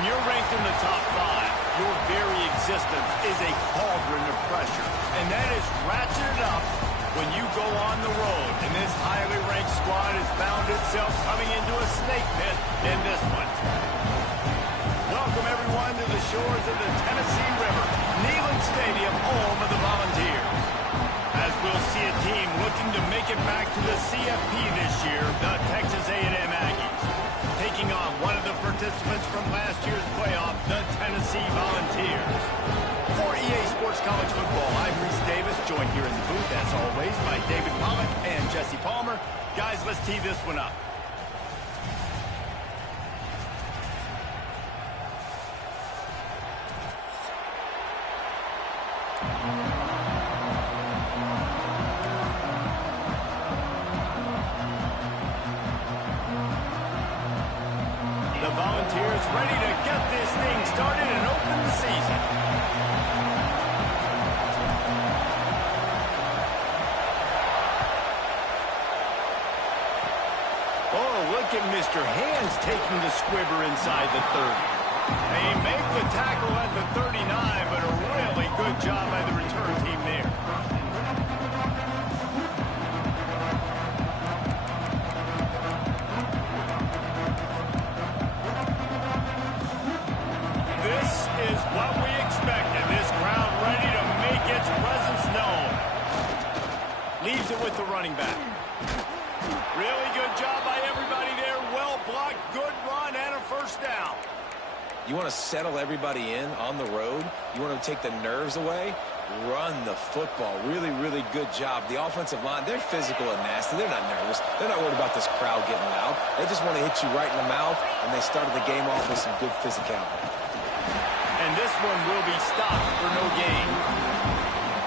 When you're ranked in the top 5, your very existence is a cauldron of pressure. And that is ratcheted up when you go on the road. And this highly ranked squad has found itself coming into a snake pit in this one. Welcome, everyone, to the shores of the Tennessee River, Neyland Stadium, home of the Volunteers. As we'll see a team looking to make it back to the CFB this year, the Texas A&M Aggies, taking on one of the participants from last year's playoff, the Tennessee Volunteers. For EA Sports College Football, I'm Reese Davis, joined here in the booth, as always, by David Pollock and Jesse Palmer. Guys, let's tee this one up. The Volunteers ready to get this thing started and open the season. Oh, look at Mr. Hands taking the squibber inside the 30. They make the tackle at the 39, but a really good job by the return team there. This is what we expected. This crowd ready to make its presence known. Leaves it with the running back. Really good job by everybody there. Well blocked, good run, and a first down. You want to settle everybody in on the road? You want to take the nerves away? Run the football. Really, really good job. The offensive line, they're physical and nasty. They're not nervous. They're not worried about this crowd getting loud. They just want to hit you right in the mouth, and they started the game off with some good physicality. And this one will be stopped for no gain.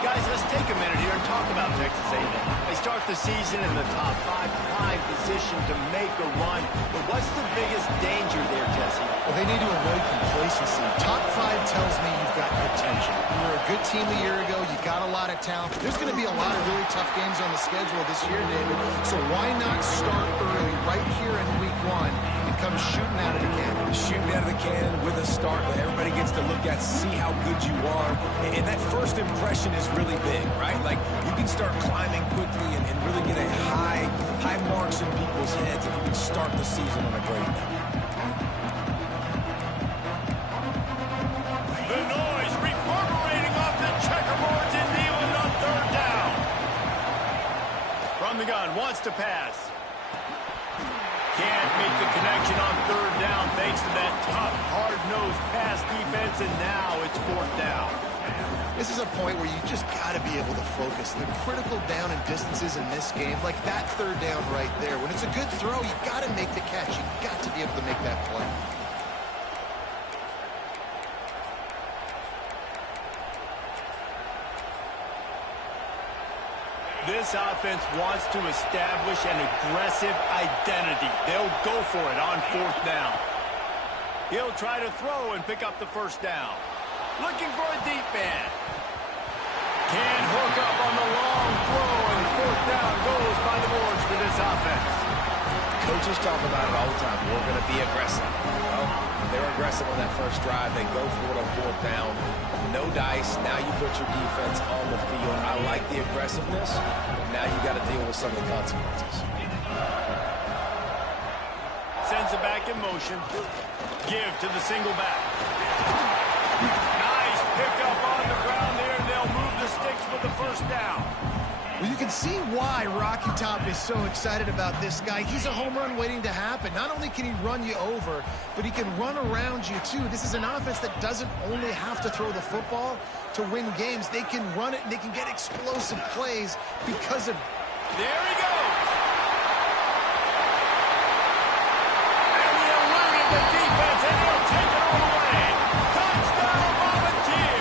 Guys, let's take a minute here and talk about Texas A&M. They start the season in the top 5 position to make a run. But what's the biggest danger there, Jesse? Well, they need to avoid complacency. Top 5 tells me you've got potential. You were a good team a year ago. You got a lot of talent. There's going to be a lot of really tough games on the schedule this year, David. So why not start early right here in week 1 and come shooting out of the cannon? Shooting out of the cannon with a start that everybody gets to look at, see how good you are. And that first impression is really big, right? Like, you can start climbing quickly and really get a high marks in people's heads if you can start the season on a great note. The noise reverberating off the checkerboards in Neyland on 3rd down. From the gun, wants to pass. Can't make the connection on 3rd down thanks to that tough, hard-nosed pass defense, and now it's 4th down. This is a point where you just got to be able to focus. The critical down and distances in this game, like that 3rd down right there. When it's a good throw, you got to make the catch. You got to be able to make that play. This offense wants to establish an aggressive identity. They'll go for it on 4th down. He'll try to throw and pick up the 1st down. Looking for a deep man. Can't hook up on the long throw, and 4th down goes by the boards for this offense. Coaches talk about it all the time. We're going to be aggressive. Well, they're aggressive on that first drive. They go for it on 4th down. No dice. Now you put your defense on the field. I like the aggressiveness, but now you got to deal with some of the consequences. Sends it back in motion. Give to the single back. Nice pickup on the ground there. They'll move the sticks with the 1st down. Well, you can see why Rocky Top is so excited about this guy. He's a home run waiting to happen. Not only can he run you over, but he can run around you, too. This is an offense that doesn't only have to throw the football to win games. They can run it, and they can get explosive plays because of... There he goes. And he eluded the defense, and he'll take it all away. Touchdown, Volunteer.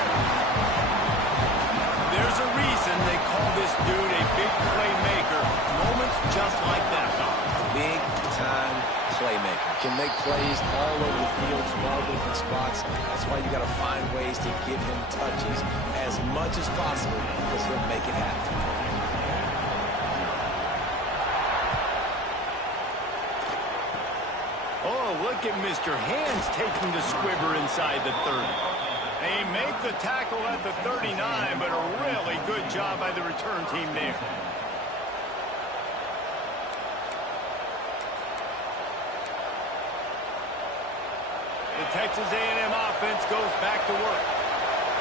There's a reason they call this dude a big playmaker. Moments just like that, though. Big-time playmaker. Can make plays all over the field from all different spots. That's why you got to find ways to give him touches as much as possible because he'll make it happen. look at Mr. Hands taking the squibber inside the 30. They make the tackle at the 39, but a really good job by the return team there. The Texas A&M offense goes back to work.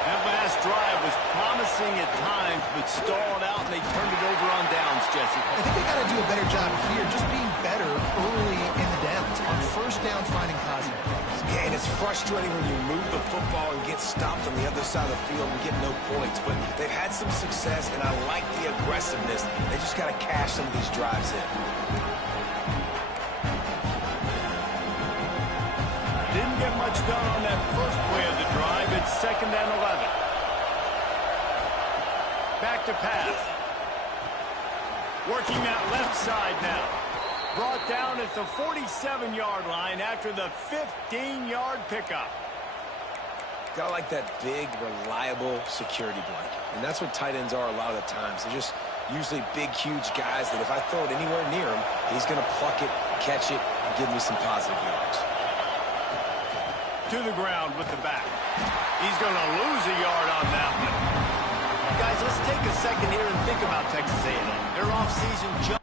That last drive was promising at times, but stalled out, and they turned it over on downs, Jesse. I think they got to do a better job here, just being better early in the downs. On first down, finding positive plays. Yeah, and it's frustrating when you move the football and get stopped on the other side of the field and get no points. But they've had some success, and I like the aggressiveness. They just got to cash some of these drives in. Didn't get much done on that first play of the drive. It's 2nd and 11. Back to pass. Working that left side now. Brought down at the 47-yard line after the 15-yard pickup. Got like that big, reliable security blanket. And that's what tight ends are a lot of the times. They're just usually big, huge guys that if I throw it anywhere near him, he's going to pluck it, catch it, and give me some positive yards. To the ground with the back. He's going to lose a yard on that one. Guys, let's take a second here and think about Texas A&M. Their offseason jump.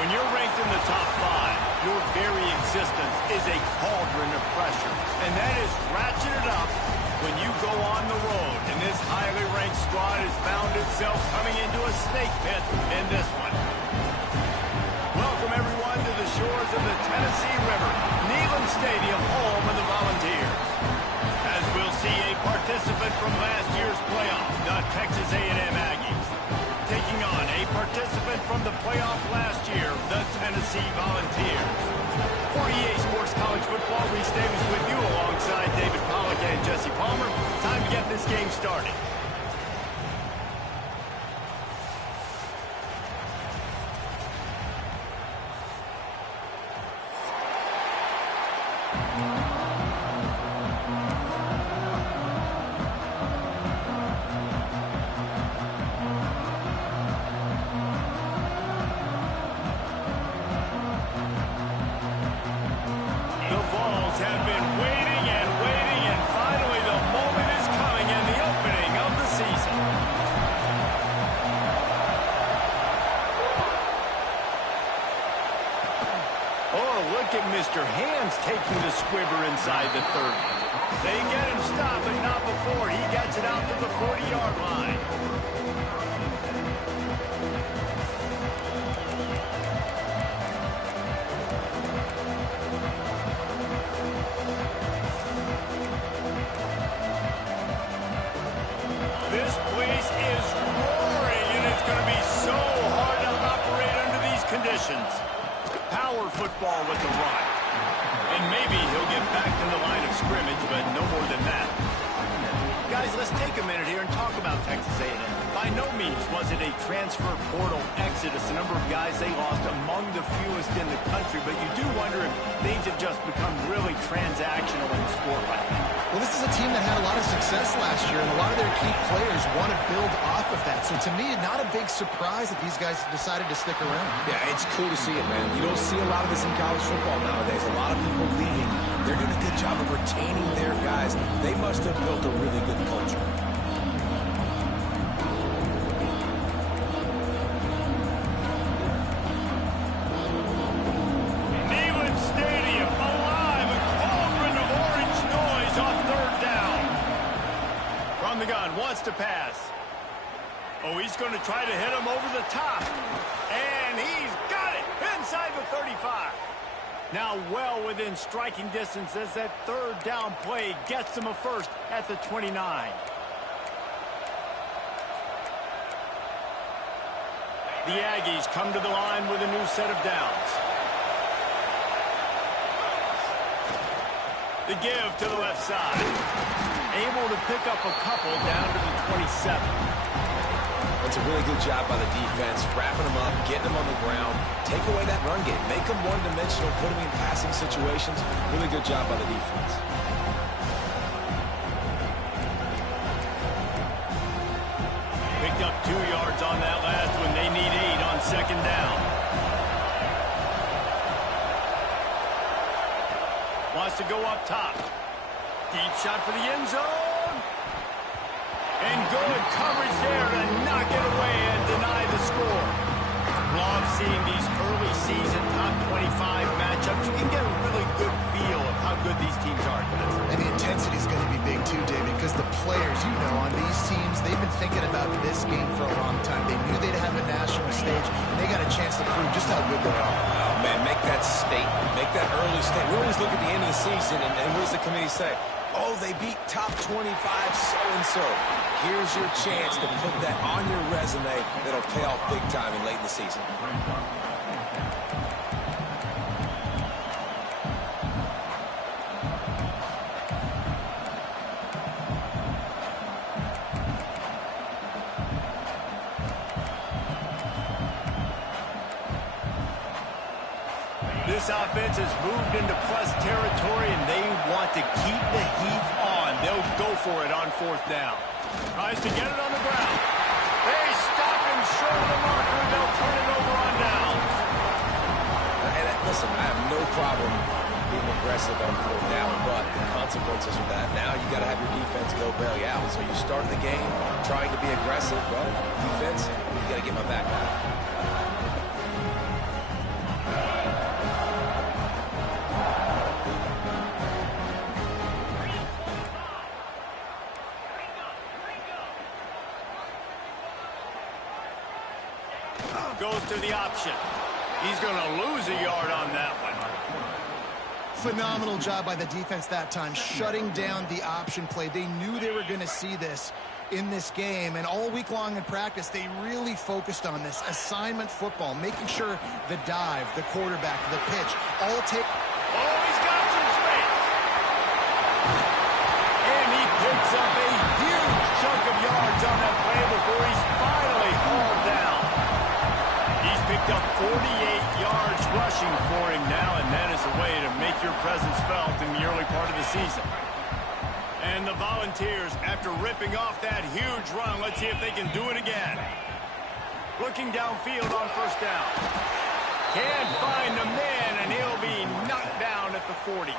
When you're ranked in the top 5, your very existence is a cauldron of pressure. And that is ratcheted up when you go on the road. And this highly ranked squad has found itself coming into a snake pit in this one. Welcome, everyone, to the shores of the Tennessee River. Neyland Stadium, home of the Volunteers. As we'll see a participant from last year's playoff, the Texas A&M Aggies, taking on a participant from the playoff last year, the Tennessee Volunteers. For EA Sports College Football, Reese Davis with you alongside David Pollack and Jesse Palmer. Time to get this game started. Have been waiting and waiting, and finally the moment is coming in the opening of the season. Oh, look at Mr. Hands taking the squibber inside the 30. They get him stopped, but not before he gets it out to the 40-yard line. This place is roaring, and it's going to be so hard to operate under these conditions. Power football with the run. And maybe he'll get back to the line of scrimmage, but no more than that. Guys, let's take a minute here and talk about Texas A&M. By no means was it a transfer portal exodus. The number of guys they lost among the fewest in the country, but you do wonder if things have just become really transactional in the sport right now. Well, this is a team that had a lot of success last year, and a lot of their key players want to build off of that. So to me, not a big surprise that these guys decided to stick around. Yeah, it's cool to see it, man. You don't see a lot of this in college football nowadays. A lot of people leaving. They're doing a good job of retaining their guys. They must have built a really good culture. The gun wants to pass. Oh, he's going to try to hit him over the top. And he's got it inside the 35. Now well within striking distance as that third down play gets him a first at the 29. The Aggies come to the line with a new set of downs. The give to the left side. Able to pick up a couple down to the 27. That's a really good job by the defense, wrapping them up, getting them on the ground, take away that run game, make them one-dimensional, put them in passing situations. Really good job by the defense. Picked up 2 yards on that last one. They need 8 on second down. Wants to go up top. Deep shot for the end zone. And good coverage there to knock it away and deny the score. Love seeing these early season top 25 matchups. You can get a really good feel of how good these teams are, guys. And the intensity is going to be big too, David, because the players, you know, on these teams, they've been thinking about this game for a long time. They knew they'd have a national stage, and they got a chance to prove just how good they are. Oh, man, make that statement. Make that early statement. We always look at the end of the season, and what does the committee say? Oh, they beat top 25 so-and-so. Here's your chance to put that on your resume that'll pay off big time and late in the season. This offense has moved into plus territory, and they want to keep the heat on. They'll go for it on fourth down. Tries to get it on the ground. They stop him short of the marker, and they'll turn it over on downs. And listen, I have no problem being aggressive on fourth down, but the consequences of that, now you got to have your defense go bail you out. So you start the game trying to be aggressive. Well, defense, you got to get my back out. Goes to the option. He's going to lose a yard on that one. Phenomenal job by the defense that time, shutting down the option play. They knew they were going to see this in this game, and all week long in practice, they really focused on this assignment football, making sure the dive, the quarterback, the pitch, all take... Oh, he's got some space. And he picks up a huge chunk of yards on that play before he's finally hauled down. He's picked up 48 yards rushing for him now, and that is a way to make your presence felt in the early part of the season. And the Volunteers, after ripping off that huge run, let's see if they can do it again. Looking downfield on first down. Can't find the man, and he'll be knocked down at the 40.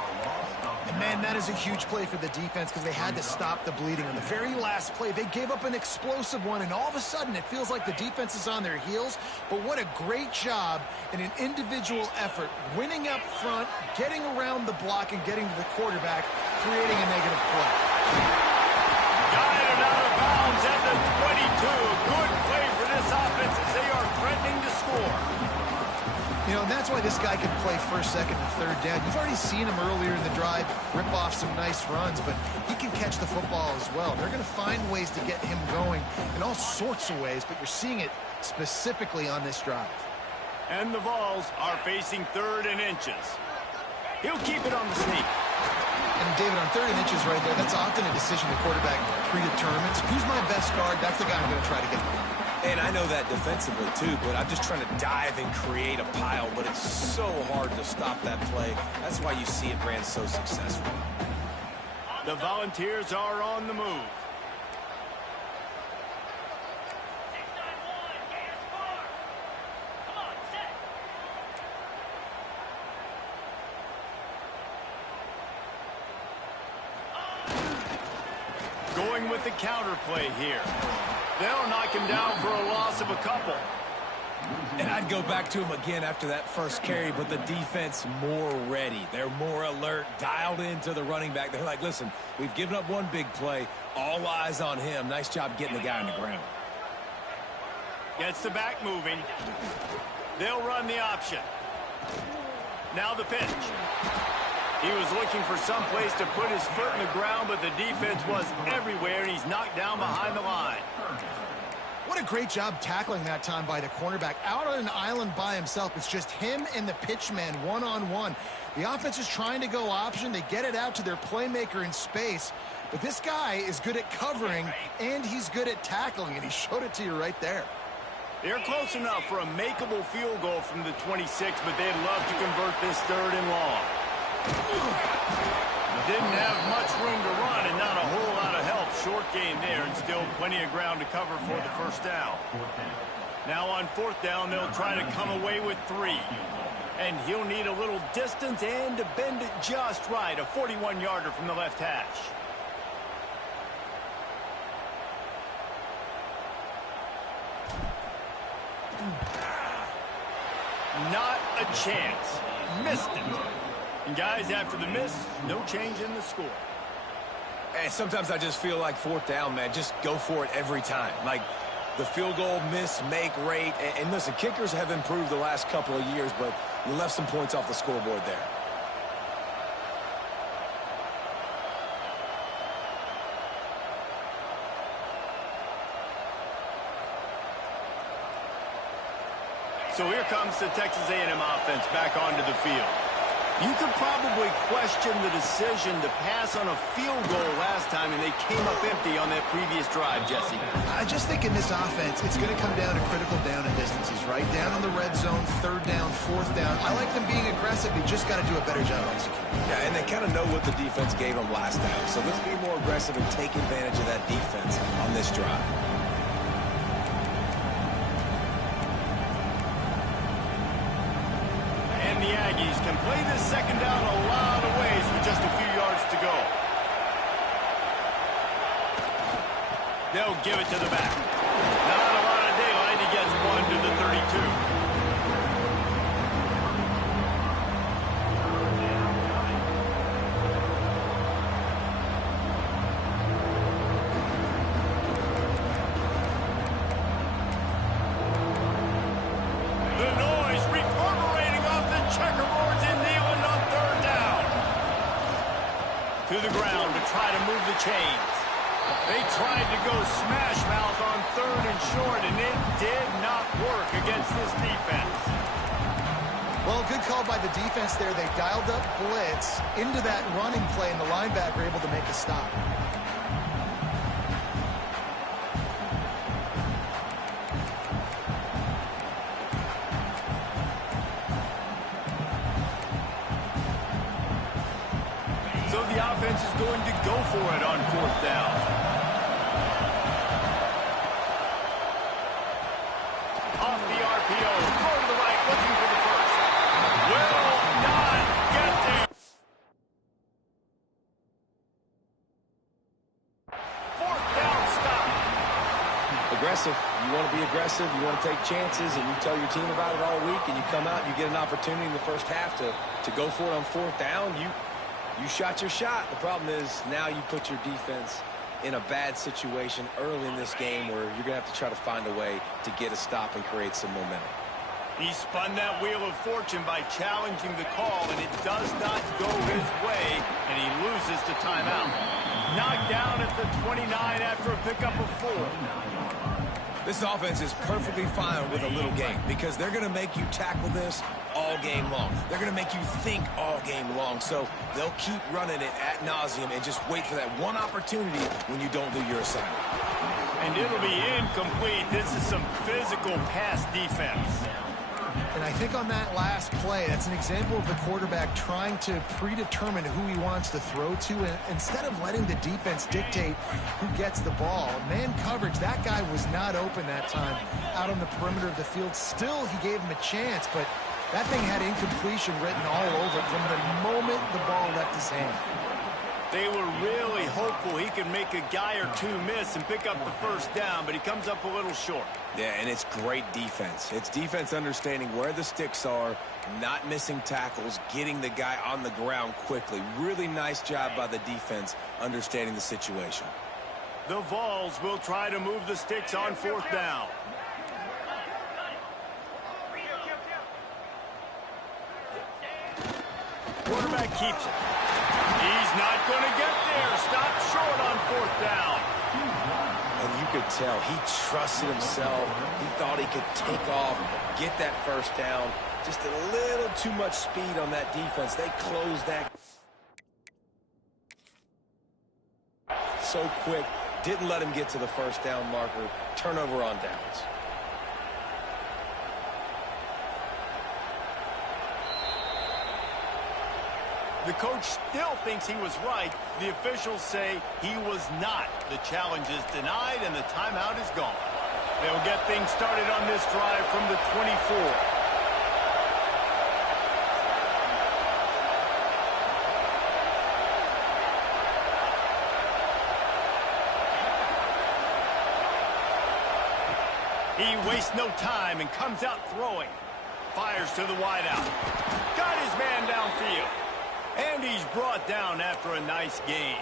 And man, that is a huge play for the defense because they had to stop the bleeding. On the very last play, they gave up an explosive one, and all of a sudden it feels like the defense is on their heels. But what a great job in an individual effort, winning up front, getting around the block, and getting to the quarterback, creating a negative play. Guided out of bounds at the 22. Good play for this offense as they are threatening to score. You know, and that's why this guy can play first, second, and third down. You've already seen him earlier in the drive rip off some nice runs, but he can catch the football as well. They're going to find ways to get him going in all sorts of ways, but you're seeing it specifically on this drive. And the Vols are facing 3rd and inches. He'll keep it on the sneak. And David, on 30 inches right there, that's often a decision the quarterback predetermines. Who's my best guard? That's the guy I'm going to try to get. And I know that defensively too, but I'm just trying to dive and create a pile, but it's so hard to stop that play. That's why you see it ran so successful. The Volunteers are on the move. Going with the counter play here. They'll knock him down for a loss of a couple. And I'd go back to him again after that first carry, but the defense more ready. They're more alert, dialed into the running back. They're like, listen, we've given up one big play. All eyes on him. Nice job getting the guy on the ground. Gets the back moving. They'll run the option. Now the pitch. He was looking for some place to put his foot in the ground, but the defense was everywhere, and he's knocked down behind the line. What a great job tackling that time by the cornerback. Out on an island by himself. It's just him and the pitchman one-on-one. The offense is trying to go option. They get it out to their playmaker in space. But this guy is good at covering, and he's good at tackling, and he showed it to you right there. They're close enough for a makeable field goal from the 26, but they'd love to convert this 3rd and long. Didn't have much room to run and not a whole lot of help. Short gain there and still plenty of ground to cover for the first down. Now on 4th down, they'll try to come away with 3. And he'll need a little distance and to bend it just right. A 41-yarder from the left hash. Not a chance. Missed it. And guys, after the miss, no change in the score. And sometimes I just feel like 4th down, man, just go for it every time. Like the field goal miss, make rate. And listen, kickers have improved the last couple of years, but you left some points off the scoreboard there. So here comes the Texas A&M offense back onto the field. You could probably question the decision to pass on a field goal last time, and they came up empty on that previous drive, Jesse. I just think in this offense, it's going to come down to critical down and distances, right? Down in the red zone, 3rd down, 4th down. I like them being aggressive. You just got to do a better job executing. Yeah, and they kind of know what the defense gave them last time. So let's be more aggressive and take advantage of that defense on this drive. The Aggies can play this 2nd down a lot of ways with just a few yards to go. They'll give it to the back. Not a lot of daylight. He gets 1 to the 32. To the ground to try to move the chains. They tried to go smash mouth on 3rd and short, and it did not work against this defense. Well, good call by the defense there. They dialed up blitz into that running play, and the linebacker able to make a stop. So the offense is going to go for it on 4th down. Off the RPO, throw to the right, looking for the first. Will not get there. 4th down stop. Aggressive. You want to be aggressive. You want to take chances, and you tell your team about it all week, and you come out and you get an opportunity in the first half to go for it on 4th down. You shot your shot. The problem is now you put your defense in a bad situation early in this game where you're going to have to try to find a way to get a stop and create some momentum. He spun that wheel of fortune by challenging the call, and it does not go his way, and he loses the timeout. Knocked down at the 29 after a pickup of 4. This offense is perfectly fine with a little game because they're going to make you tackle this all game long. They're going to make you think all game long. So they'll keep running it ad nauseum and just wait for that one opportunity when you don't do your assignment. And it'll be incomplete. This is some physical pass defense. And I think on that last play, that's an example of the quarterback trying to predetermine who he wants to throw to, and instead of letting the defense dictate who gets the ball. Man coverage, that guy was not open that time out on the perimeter of the field. Still, he gave him a chance, but that thing had incompletion written all over it from the moment the ball left his hand. They were really hopeful he could make a guy or two miss and pick up the first down, but he comes up a little short. Yeah, and it's great defense. It's defense understanding where the sticks are, not missing tackles, getting the guy on the ground quickly. Really nice job by the defense understanding the situation. The Vols will try to move the sticks on fourth down. Quarterback keeps it. He's not going to get there. Stop short on fourth down. And you could tell he trusted himself. He thought he could take off, get that first down. Just a little too much speed on that defense. They closed that so quick. Didn't let him get to the first down marker. Turnover on downs. The coach still thinks he was right. The officials say he was not. The challenge is denied and the timeout is gone. They'll get things started on this drive from the 24. He wastes no time and comes out throwing. Fires to the wideout. Got his man downfield. And he's brought down after a nice game.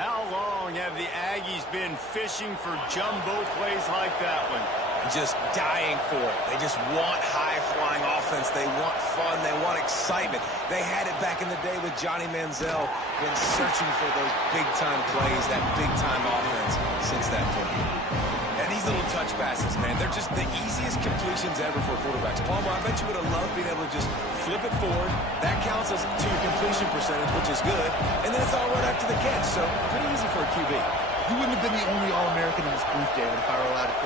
How long have the Aggies been fishing for jumbo plays like that one? Just dying for it. They just want high-flying offense. They want fun. They want excitement. They had it back in the day with Johnny Manziel. Been searching for those big-time plays, that big-time offense since that point. And these little touch passes, man, they're just the easiest completions ever for quarterbacks. Palmer, I bet you would have loved being able to just flip it forward. That counts as to completion percentage, which is good. And then it's all right after the catch, so pretty easy for a QB. You wouldn't have been the only All-American in this booth, David, if I were allowed to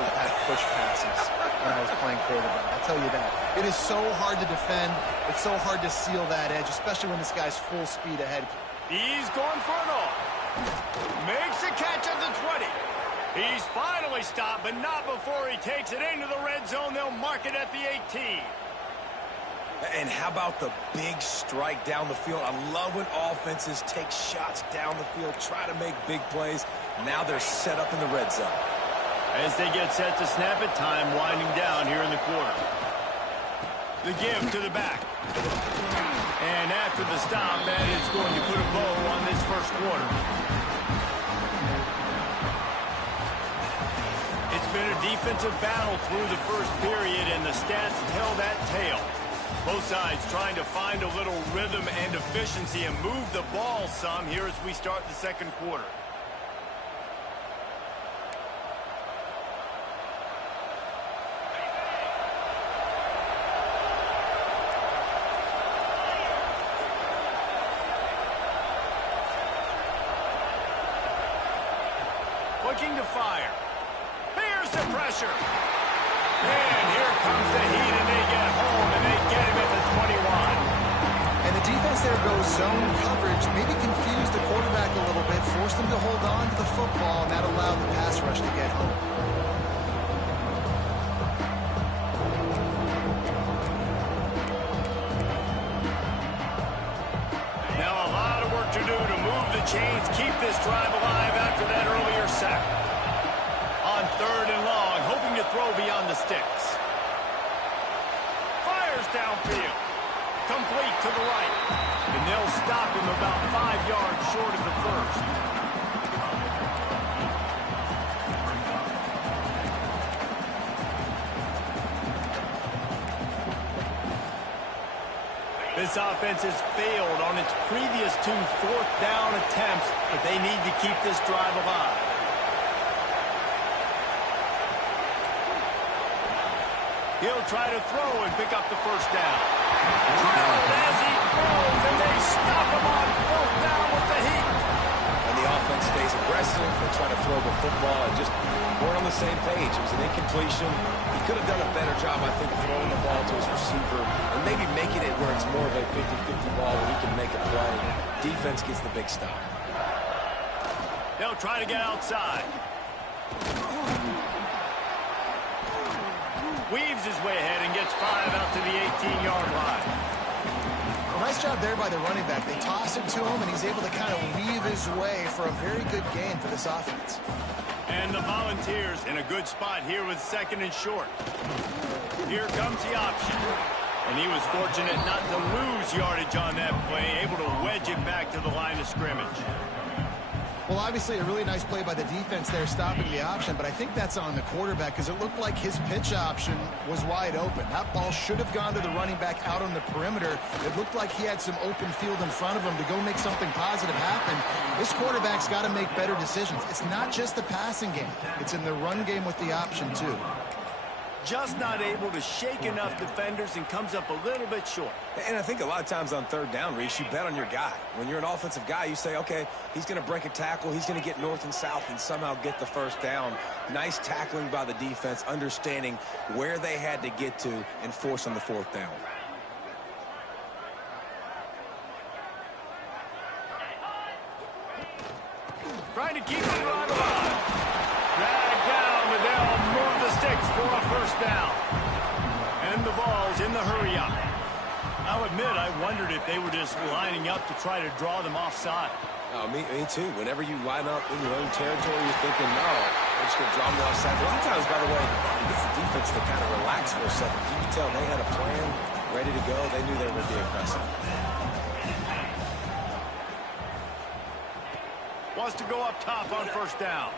push passes when I was playing quarterback. I'll tell you that. It is so hard to defend. It's so hard to seal that edge, especially when this guy's full speed ahead. He's going for it all. Makes a catch at the 20. He's finally stopped, but not before he takes it into the red zone. They'll mark it at the 18. And how about the big strike down the field? I love when offenses take shots down the field, try to make big plays. Now they're set up in the red zone. As they get set to snap it, time winding down here in the quarter. The give to the back. And after the stop, that is going to put a bow on this first quarter. It's been a defensive battle through the first period, and the stats tell that tale. Both sides trying to find a little rhythm and efficiency and move the ball some here as we start the second quarter. Looking to fire. Here's the pressure. And here comes the heat, and they get home, and they get him at the 21. And the defense there goes zone coverage, maybe confused the quarterback a little bit, forced him to hold on to the football, and that allowed the pass rush to get home. Now a lot of work to do to move the chains, keep this drive alive after that earlier sack. On third and long, hoping to throw beyond the sticks. Fires downfield. Complete to the right. And they'll stop him about 5 yards short of the first. This offense has failed on its previous 2 fourth-down attempts, but they need to keep this drive alive. He'll try to throw and pick up the first down. Drilled as he throws, and they stop him on fourth down with the heat. And the offense stays aggressive. They try to throw the football and just weren't on the same page. It was an incompletion. He could have done a better job, I think, throwing the ball to his receiver and maybe making it where it's more of a 50-50 ball where he can make a play. Defense gets the big stop. They'll try to get outside. Weaves his way ahead and gets 5 out to the 18-yard line. Well, nice job there by the running back. They toss it to him, and he's able to kind of weave his way for a very good gain for this offense. And the Volunteers in a good spot here with 2nd and short. Here comes the option. And he was fortunate not to lose yardage on that play, able to wedge it back to the line of scrimmage. Well, obviously, a really nice play by the defense there, stopping the option, but I think that's on the quarterback because it looked like his pitch option was wide open. That ball should have gone to the running back out on the perimeter. It looked like he had some open field in front of him to go make something positive happen. This quarterback's got to make better decisions. It's not just the passing game. It's in the run game with the option, too. Just not able to shake enough defenders and comes up a little bit short. And I think a lot of times on 3rd down, Reese, you bet on your guy. When you're an offensive guy, you say, okay, he's going to break a tackle, he's going to get north and south and somehow get the first down. Nice tackling by the defense, understanding where they had to get to and forcing the 4th down. Trying to keep the run alive. Drag down, but they'll move the sticks for a first down. And the ball's in the hurry-up. I'll admit, I wondered if they were just lining up to try to draw them offside. Oh, me too. Whenever you line up in your own territory, you're thinking, no, we're just going to draw them offside. A lot of times, by the way, it gets the defense to kind of relax for a second. You can tell they had a plan, ready to go. They knew they were going to be aggressive. Wants to go up top on first down.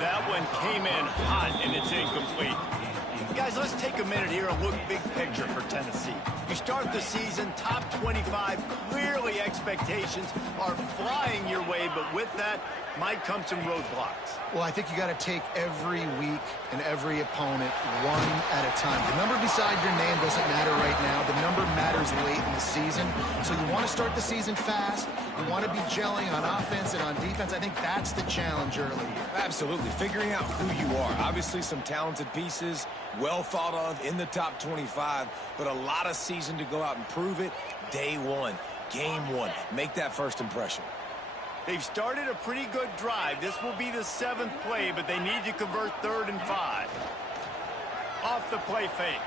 That one came in hot, and it's incomplete. Guys, let's take a minute here and look big picture for Tennessee. You start the season top 25. Clearly, expectations are flying your way, but with that might come some roadblocks. Well, I think you got to take every week and every opponent one at a time. The number beside your name doesn't matter right now. The number matters late in the season. So you want to start the season fast. You want to be gelling on offense and on defense. I think that's the challenge early here. Absolutely. Figuring out who you are. Obviously, some talented pieces, well thought of in the top 25, but a lot of season to go out and prove it. Day one, game one. Make that first impression. They've started a pretty good drive. This will be the 7th play, but they need to convert 3rd and 5. Off the play fake.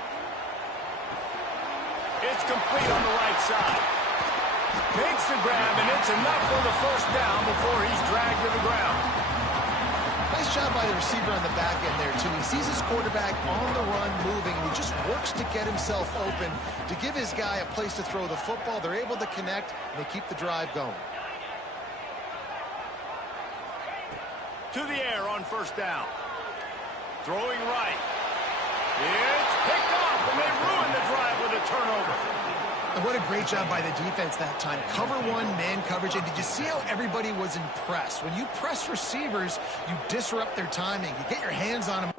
It's complete on the right side. Makes the grab, and it's enough for the first down before he's dragged to the ground. Nice job by the receiver on the back end there, too. He sees his quarterback on the run moving, and he just works to get himself open to give his guy a place to throw the football. They're able to connect, and they keep the drive going. To the air on first down. Throwing right. It's picked off, and they ruin the drive with a turnover. And what a great job by the defense that time. Cover one, man coverage. And did you see how everybody was impressed? When you press receivers, you disrupt their timing. You get your hands on them.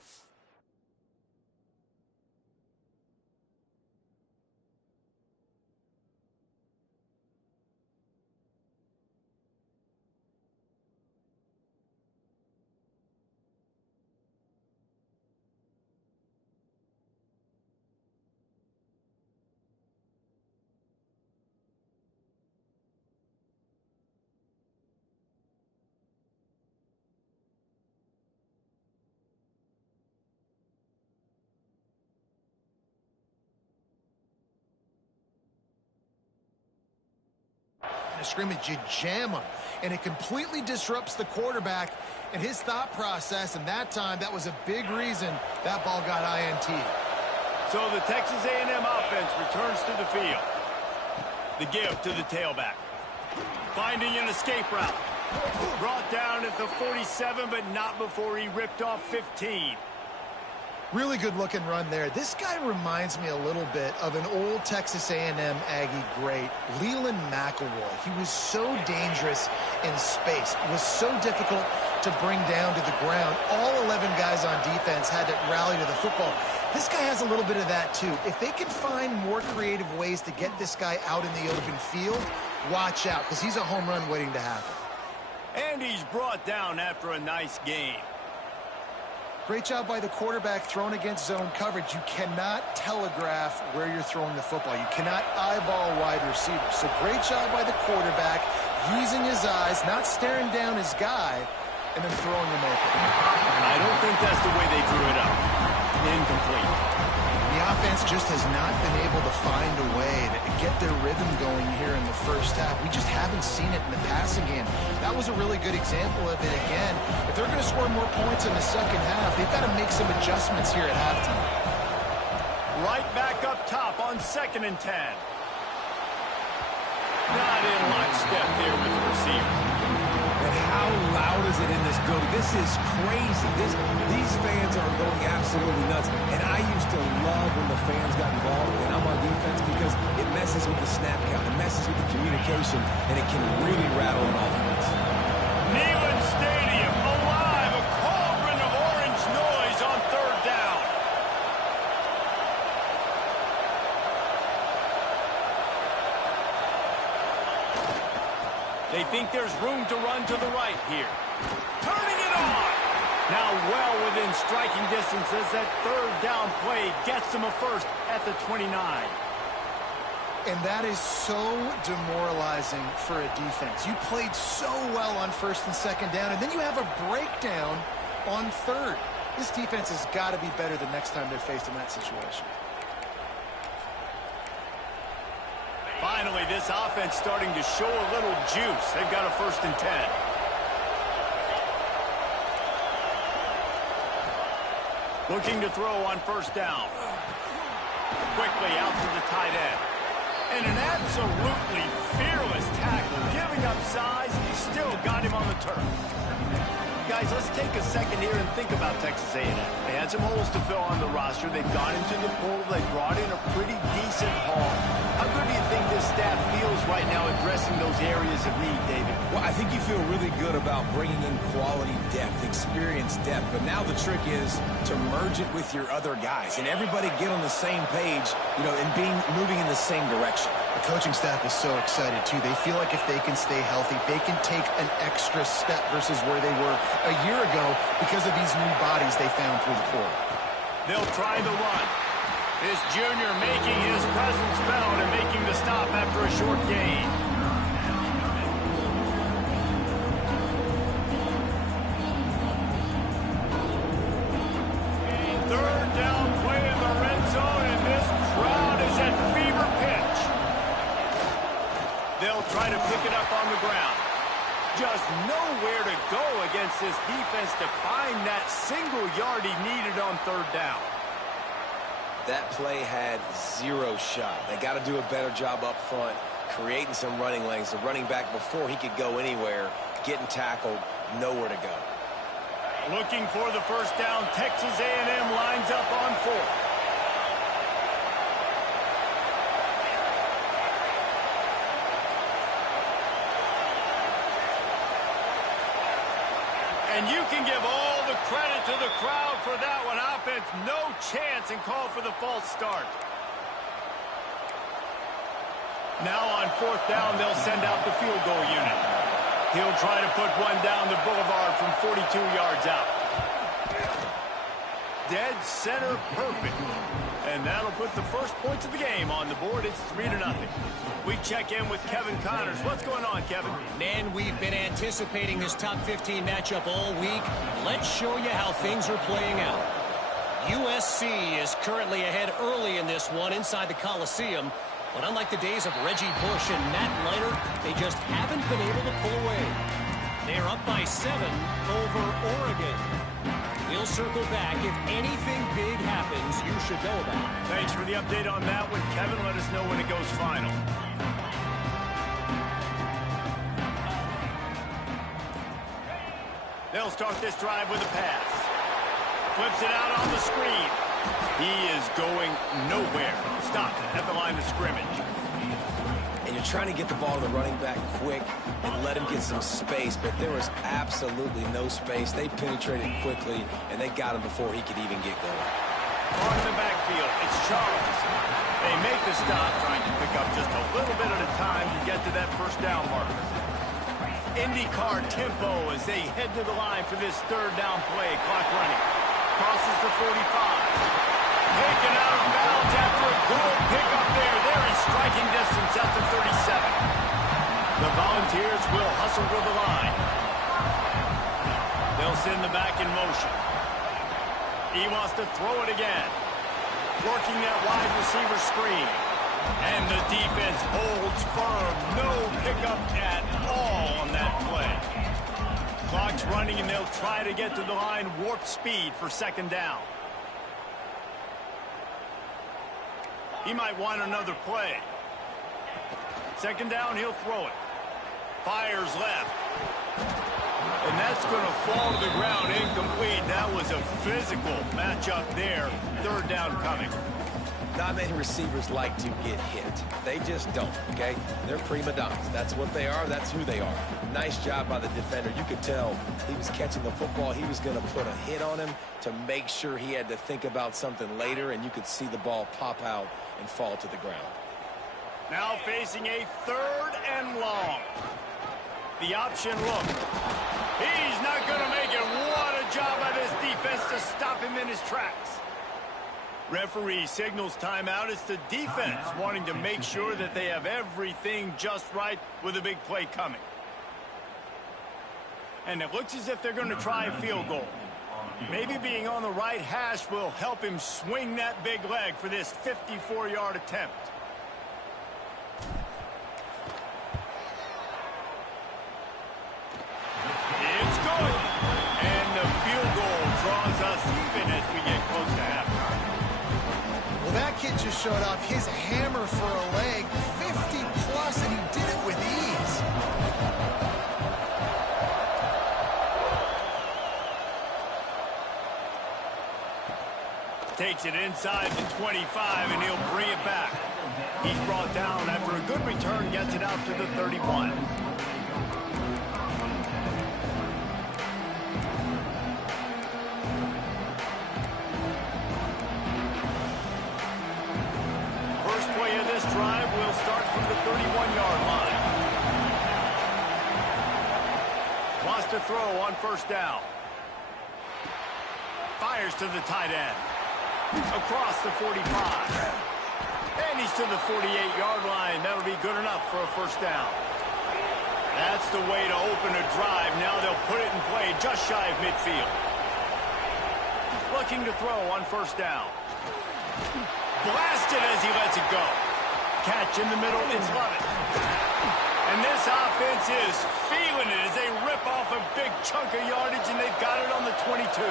A scrimmage, you jam him, and it completely disrupts the quarterback and his thought process, and that time, that was a big reason that ball got INT. So the Texas A&M offense returns to the field. The give to the tailback. Finding an escape route. Brought down at the 47, but not before he ripped off 15. Really good-looking run there. This guy reminds me a little bit of an old Texas A&M Aggie great, Leland McElroy. He was so dangerous in space. It was so difficult to bring down to the ground. All 11 guys on defense had to rally to the football. This guy has a little bit of that, too. If they can find more creative ways to get this guy out in the open field, watch out, because he's a home run waiting to happen. And he's brought down after a nice game. Great job by the quarterback throwing against zone coverage. You cannot telegraph where you're throwing the football. You cannot eyeball wide receivers. So great job by the quarterback, using his eyes, not staring down his guy, and then throwing him open. I don't think that's the way they drew it up. Incomplete. The offense just has not been able to find a way to get their rhythm going here in the first half. We just haven't seen it in the passing game. That was a really good example of it again. If they're going to score more points in the second half, they've got to make some adjustments here at halftime. Right back up top on 2nd and 10. Not in lockstep here with the receiver. And how loud is it in this building? This is crazy. These fans are going absolutely nuts. And I used to love when the fans got involved, and I'm on defense, because it messes with the snap count, it messes with the communication, and it can really rattle an offense. Neyland Stadium alive, a cauldron of orange noise on 3rd down. They think there's room to run to the right here. Turning it on. Now well within striking distance as that 3rd down play gets them a first at the 29. And that is so demoralizing for a defense. You played so well on 1st and 2nd down, and then you have a breakdown on 3rd. This defense has got to be better the next time they're faced in that situation. Finally, this offense starting to show a little juice. They've got a 1st and 10. Looking to throw on 1st down. Quickly out to the tight end. And an absolutely fearless tackle. Giving up size, still got him on the turf. Guys, let's take a second here and think about Texas A&M. They had some holes to fill on the roster. They've gone into the pool. They brought in a pretty decent haul. How good do you think this staff feels right now addressing those areas of need, David? Well, I think you feel really good about bringing in quality depth, experience depth. But now the trick is to merge it with your other guys and everybody get on the same page, and moving in the same direction. The coaching staff is so excited, too. They feel like if they can stay healthy, they can take an extra step versus where they were a year ago because of these new bodies they found through the portal. They'll try the run. This junior making his presence felt and making the stop after a short gain. Third down play in the red zone, and this crowd is at fever pitch. They'll try to pick it up on the ground. Just nowhere to go against this defense to find that single yard he needed on 3rd down. That play had 0 shot. They got to do a better job up front, creating some running lanes. The running back, before he could go anywhere, getting tackled, nowhere to go. Looking for the 1st down, Texas A&M lines up on 4th. And you can give all the credit to the crowd for that one. Offense, no chance, and call for the false start. Now on 4th down, they'll send out the field goal unit. He'll try to put one down the boulevard from 42 yards out. Dead center perfect. And that'll put the first points of the game on the board. It's 3-0. We check in with Kevin Connors. What's going on, Kevin? Man, we've been anticipating this top 15 matchup all week. Let's show you how things are playing out. USC is currently ahead early in this one inside the Coliseum. But unlike the days of Reggie Bush and Matt Leinart, they just haven't been able to pull away. They're up by 7 over Oregon. We'll circle back. If anything big happens, you should know about it. Thanks for the update on that one, Kevin. Let us know when it goes final. They'll start this drive with a pass. Flips it out on the screen. He is going nowhere. Stopped at the line of scrimmage. And you're trying to get the ball to the running back quick and let him get some space, but there was absolutely no space. They penetrated quickly, and they got him before he could even get going. On in the backfield, it's Charles. They make the stop, trying to pick up just a little bit at a time to get to that first down marker. IndyCar tempo as they head to the line for this third down play. Clock running. Crosses the 45. Taken out of bounds after a good pickup there. They're in striking distance at the 37. The Volunteers will hustle to the line. They'll send the back in motion. He wants to throw it again. Working that wide receiver screen. And the defense holds firm. No pickup at all on that play. Clock's running, and they'll try to get to the line warp speed for second down. He might want another play. Second down, he'll throw it. Fires left. And that's going to fall to the ground incomplete. That was a physical matchup there. Third down coming. Not many receivers like to get hit. They just don't, okay? They're prima donnas. That's what they are. That's who they are. Nice job by the defender. You could tell he was catching the football. He was going to put a hit on him to make sure he had to think about something later, and you could see the ball pop out and fall to the ground. Now facing a third and long. The option look. He's not going to make it. What a job by this defense to stop him in his tracks. Referee signals timeout. It's the defense wanting to make sure that they have everything just right with a big play coming. And it looks as if they're going to try a field goal. Maybe being on the right hash will help him swing that big leg for this 54-yard attempt. It's good. And the field goal draws us even as we get close to halftime. Well, that kid just showed off his hammer for a leg, 50-plus, and he did it with ease. Takes it inside the 25, and he'll bring it back. He's brought down after a good return, gets it out to the 31. First play of this drive will start from the 31-yard line. Wants to throw on first down. Fires to the tight end. Across the 45. And he's to the 48-yard line. That'll be good enough for a first down. That's the way to open a drive. Now they'll put it in play just shy of midfield. Looking to throw on first down. Blasted as he lets it go. Catch in the middle. It's Lovett. And this offense is feeling it as they rip off a big chunk of yardage, and they've got it on the 22.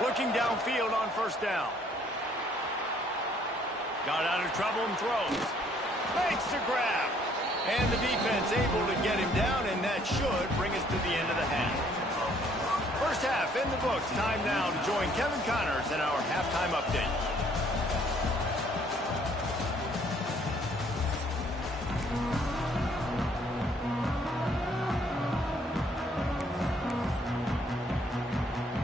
Looking downfield on first down. Got out of trouble and throws. Makes the grab. And the defense able to get him down, and that should bring us to the end of the half. First half in the books. Time now to join Kevin Connors in our halftime update.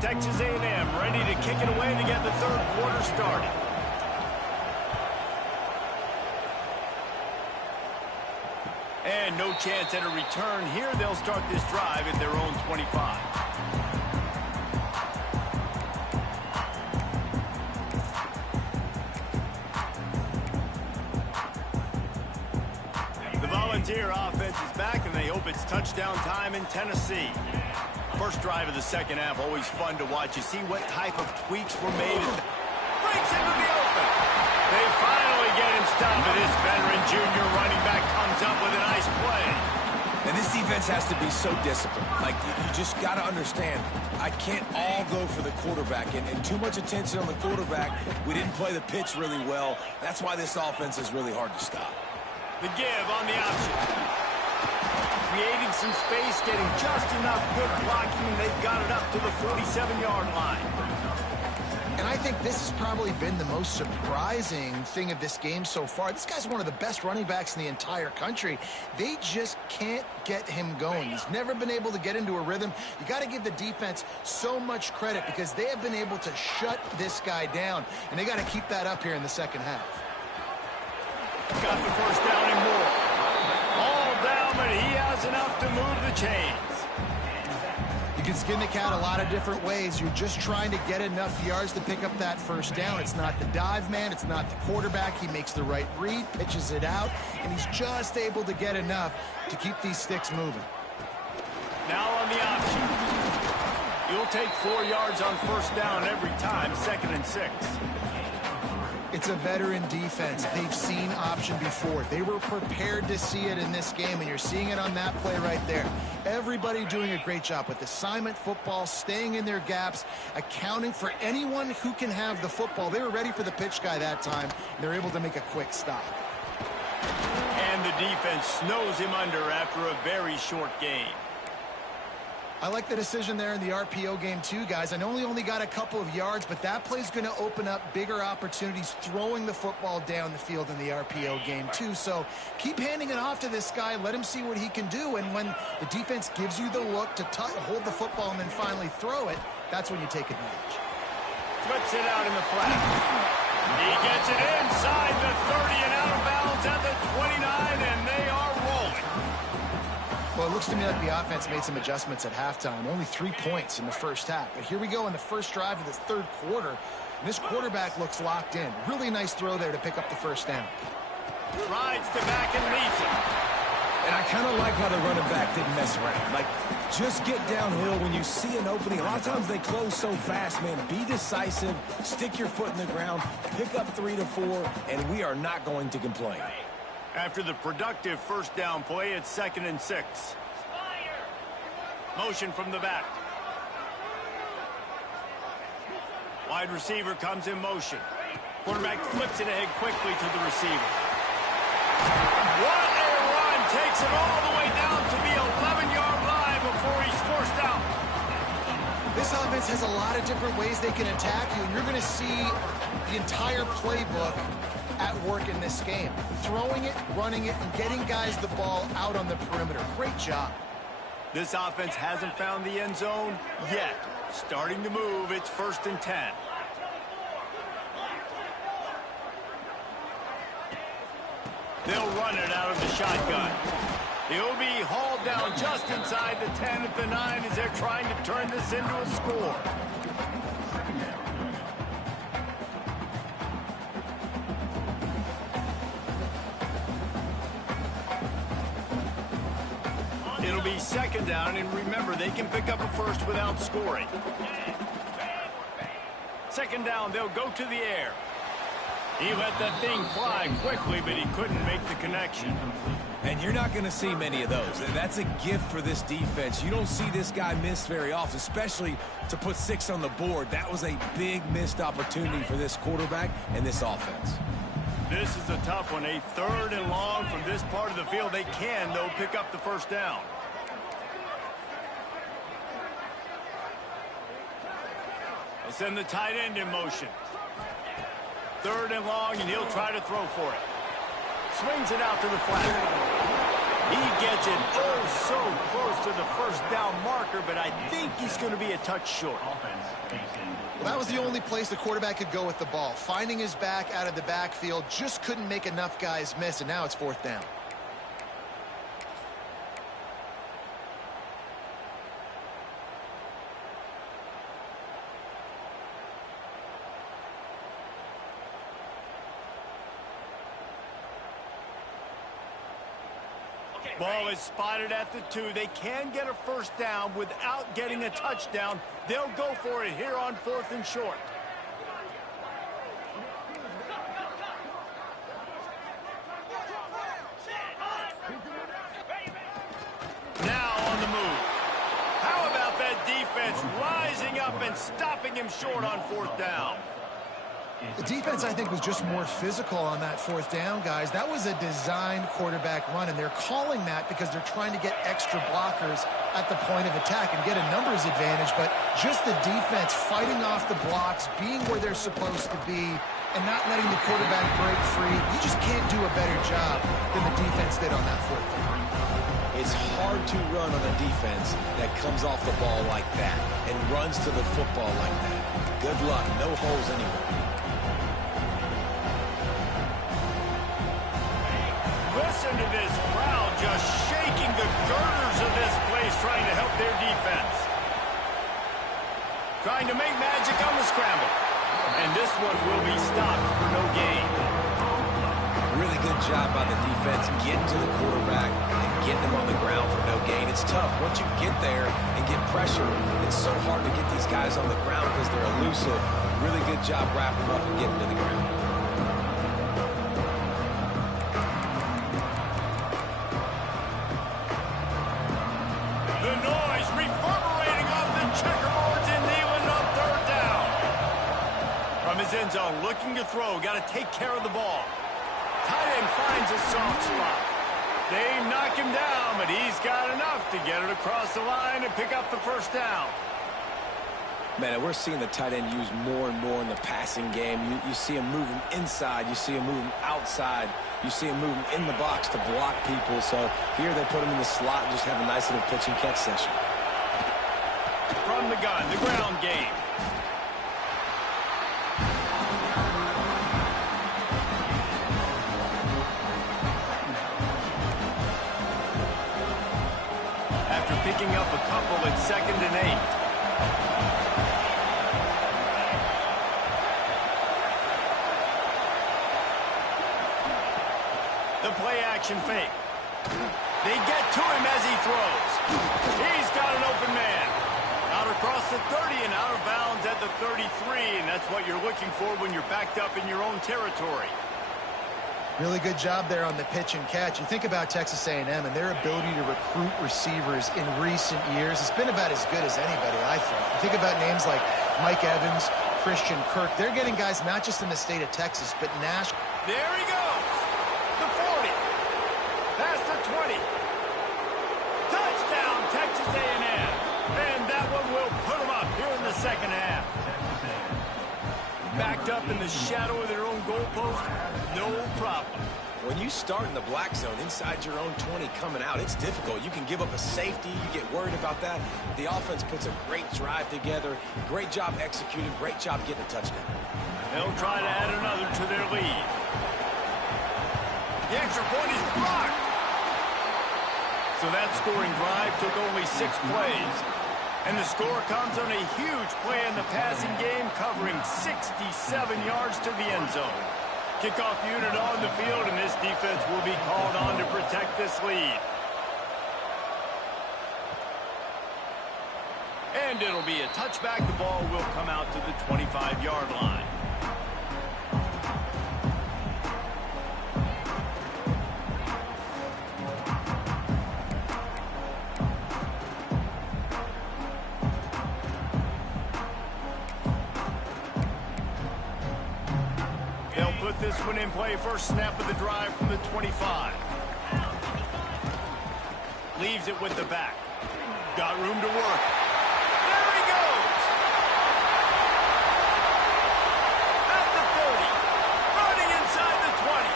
Texas A&M ready to kick it away to get the third quarter started. And no chance at a return here. They'll start this drive at their own 25. The Volunteer offense is back, and they hope it's touchdown time in Tennessee. First drive of the second half, always fun to watch. You see what type of tweaks were made. Breaks into the open. They finally get him stopped, but this veteran junior running back comes up with a nice play. And this defense has to be so disciplined. Like, you just got to understand, I can't all go for the quarterback. And too much attention on the quarterback. We didn't play the pitch really well. That's why this offense is really hard to stop. The give on the option. Creating some space, getting just enough good blocking, and they've got it up to the 47-yard line. And And I think this has probably been the most surprising thing of this game so far. This guy's one of the best running backs in the entire country. They just can't get him going. He's never been able to get into a rhythm. You got to give the defense so much credit because they have been able to shut this guy down, and they got to keep that up here in the second half. Got the first down and more. All down, but he has enough to move the chains. You can skin the cat a lot of different ways. You're just trying to get enough yards to pick up that first down. It's not the dive man. It's not the quarterback. He makes the right read, pitches it out, and he's just able to get enough to keep these sticks moving. Now on the option. You'll take 4 yards on first down every time, 2nd and 6. It's a veteran defense. They've seen option before. They were prepared to see it in this game, and you're seeing it on that play right there. Everybody doing a great job with assignment football, staying in their gaps, accounting for anyone who can have the football. They were ready for the pitch guy that time, and they're able to make a quick stop. And the defense snows him under after a very short game. I like the decision there in the RPO game too, guys. I know he only got a couple of yards, but that play's going to open up bigger opportunities throwing the football down the field in the RPO game too. So keep handing it off to this guy. Let him see what he can do. And when the defense gives you the look to hold the football and then finally throw it, that's when you take advantage. Flips it out in the flat. He gets it inside the 30 and out of bounds at the 29, and they are rolling. Well, it looks to me like the offense made some adjustments at halftime. Only 3 points in the first half. But here we go in the first drive of this third quarter. And this quarterback looks locked in. Really nice throw there to pick up the first down. Rides to back and leads it. And I kind of like how the running back didn't mess around. Like, just get downhill when you see an opening. A lot of times they close so fast, man. Be decisive, stick your foot in the ground, pick up 3 to 4, and we are not going to complain. After the productive first down play, it's 2nd and 6. Motion from the back. Wide receiver comes in motion. Quarterback flips it ahead quickly to the receiver. What a run! Takes it all the way down to the 11-yard line before he's forced out. This offense has a lot of different ways they can attack you, and you're going to see the entire playbook at work in this game. Throwing it, running it, and getting guys the ball out on the perimeter. Great job. This offense hasn't found the end zone yet. Starting to move, it's 1st and 10. They'll run it out of the shotgun. He'll be hauled down just inside the 10 at the 9 as they're trying to turn this into a score. It'll be 2nd down, and remember, they can pick up a first without scoring. 2nd down, they'll go to the air. He let that thing fly quickly, but he couldn't make the connection. And you're not going to see many of those. That's a gift for this defense. You don't see this guy miss very often, especially to put 6 on the board. That was a big missed opportunity for this quarterback and this offense. This is a tough one. A 3rd and long from this part of the field. They can, though, pick up the first down. They'll send the tight end in motion. 3rd and long, and he'll try to throw for it. Swings it out to the flat. He gets it so close to the first down marker, but I think he's going to be a touch short. Well, that was the only place the quarterback could go with the ball. Finding his back out of the backfield, just couldn't make enough guys miss, and now it's 4th down. Ball is spotted at the 2. They can get a first down without getting a touchdown. They'll go for it here on 4th and short. Now on the move. How about that defense rising up and stopping him short on 4th down? The defense, I think, was just more physical on that fourth down, guys. That was a designed quarterback run, and they're calling that because they're trying to get extra blockers at the point of attack and get a numbers advantage. But just the defense fighting off the blocks, being where they're supposed to be, and not letting the quarterback break free. You just can't do a better job than the defense did on that fourth down. It's hard to run on a defense that comes off the ball like that and runs to the football like that. Good luck. No holes anywhere. Listen to this crowd just shaking the girders of this place, trying to help their defense. Trying to make magic on the scramble. And this one will be stopped for no gain. Really good job by the defense getting to the quarterback and getting him on the ground for no gain. It's tough. Once you get there and get pressure, it's so hard to get these guys on the ground because they're elusive. Really good job wrapping them up and getting to the ground. The noise reverberating off the checkerboards and kneeling on third down. From his end zone, looking to throw. Got to take care of the ball. Tight end finds a soft spot. They knock him down, but he's got enough to get it across the line and pick up the first down. Man, we're seeing the tight end used more and more in the passing game. You see him moving inside. You see him moving outside. You see him moving in the box to block people. So here they put him in the slot and just have a nice little pitch and catch session. From the gun, the ground game. After picking up a couple at 2nd and 8. The play-action fake. They get to him as he throws. He's got an open man. Out across the 30 and out of bounds at the 33, and that's what you're looking for when you're backed up in your own territory. Really good job there on the pitch and catch. You think about Texas A&M and their ability to recruit receivers in recent years. It's been about as good as anybody, I think. You think about names like Mike Evans, Christian Kirk. They're getting guys not just in the state of Texas, but national. There he goes. The 40. Past the 20. Touchdown, Texas A&M. And that one will put them up here in the second half. Backed up in the shadow of their own goalpost, no problem. When you start in the black zone inside your own 20 coming out, it's difficult. You can give up a safety. You get worried about that. The offense puts a great drive together. Great job executing. Great job getting a touchdown. They'll try to add another to their lead. The extra point is blocked. So that scoring drive took only 6 plays. And the score comes on a huge play in the passing game, covering 67 yards to the end zone. Kickoff unit on the field, and this defense will be called on to protect this lead. And it'll be a touchback. The ball will come out to the 25-yard line. This one in play, first snap of the drive from the 25. Leaves it with the back. Got room to work. There he goes! At the 30. Running inside the 20.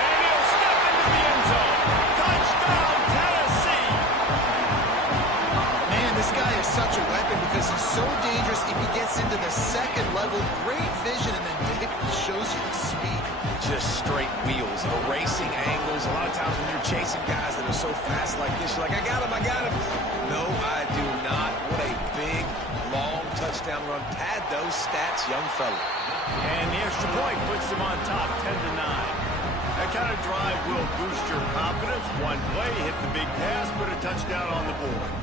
And he'll step into the end zone. Touchdown, Tennessee! Man, this guy is such a weapon because he's so dangerous if he gets into the second level. Great vision, and then shows you the speed. Just straight wheels, erasing angles. A lot of times when you're chasing guys that are so fast like this, you're like, I got him, I got him. No, I do not. What a big, long touchdown run. Pad those stats, young fella. And the extra point puts them on top, 10-9. That kind of drive will boost your confidence. One play, hit the big pass, put a touchdown on the board.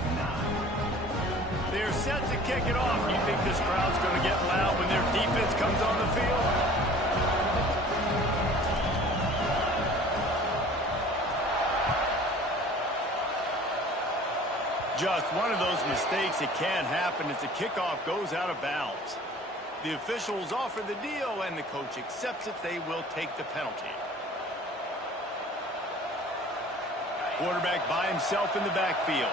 They're set to kick it off. You think this crowd's going to get loud when their defense comes on the field? Just one of those mistakes that can happen as the kickoff goes out of bounds. The officials offer the deal, and the coach accepts it. They will take the penalty. Quarterback by himself in the backfield.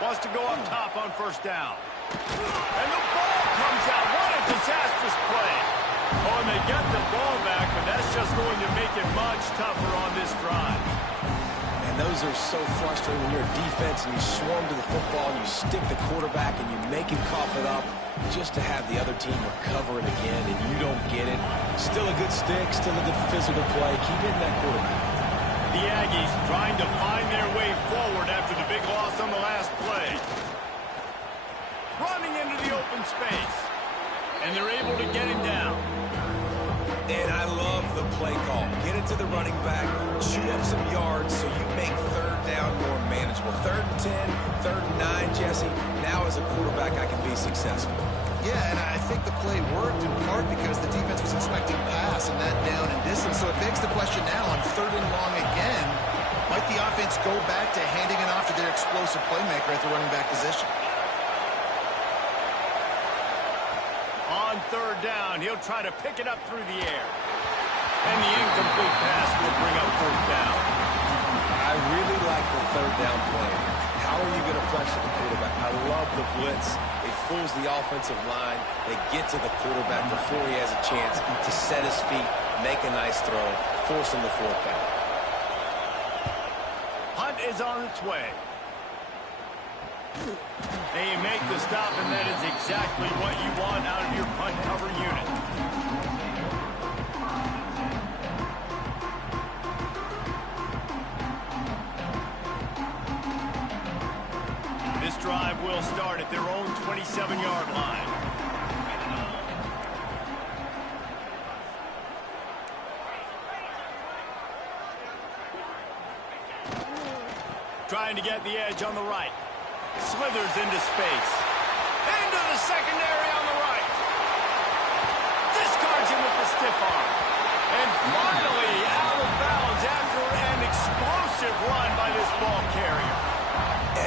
Wants to go up top on first down. And the ball comes out. What a disastrous play. Oh, and they get the ball back, but that's just going to make it much tougher on this drive. And those are so frustrating when you're a defense and you swarm to the football and you stick the quarterback and you make him cough it up just to have the other team recover it again and you don't get it. Still a good stick, still a good physical play. Keep hitting that quarterback. The Aggies trying to find their way forward after the big loss on the last play. Running into the open space. And they're able to get him down. And I love the play call. Get it to the running back, chew up some yards so you make third down more manageable. 3rd and 10, 3rd and 9, Jesse. Now as a quarterback, I can be successful. Yeah, and I think the play worked in part because the defense was expecting pass and that down and distance. So it begs the question now on 3rd and long again, might the offense go back to handing it off to their explosive playmaker at the running back position? On 3rd down, he'll try to pick it up through the air. And the incomplete pass will bring up 4th down. I really like the 3rd down play. How are you going to pressure the quarterback? I love the blitz. It fools the offensive line. They get to the quarterback before he has a chance to set his feet, make a nice throw, force him to 4th down. Hunt is on its way. They make the stop, and that is exactly what you want out of your punt cover unit. This drive will start at their own 27-yard line. Trying to get the edge on the right. Slithers into space. Into the secondary on the right. Discards him with the stiff arm. And finally out of bounds after an explosive run by this ball carrier.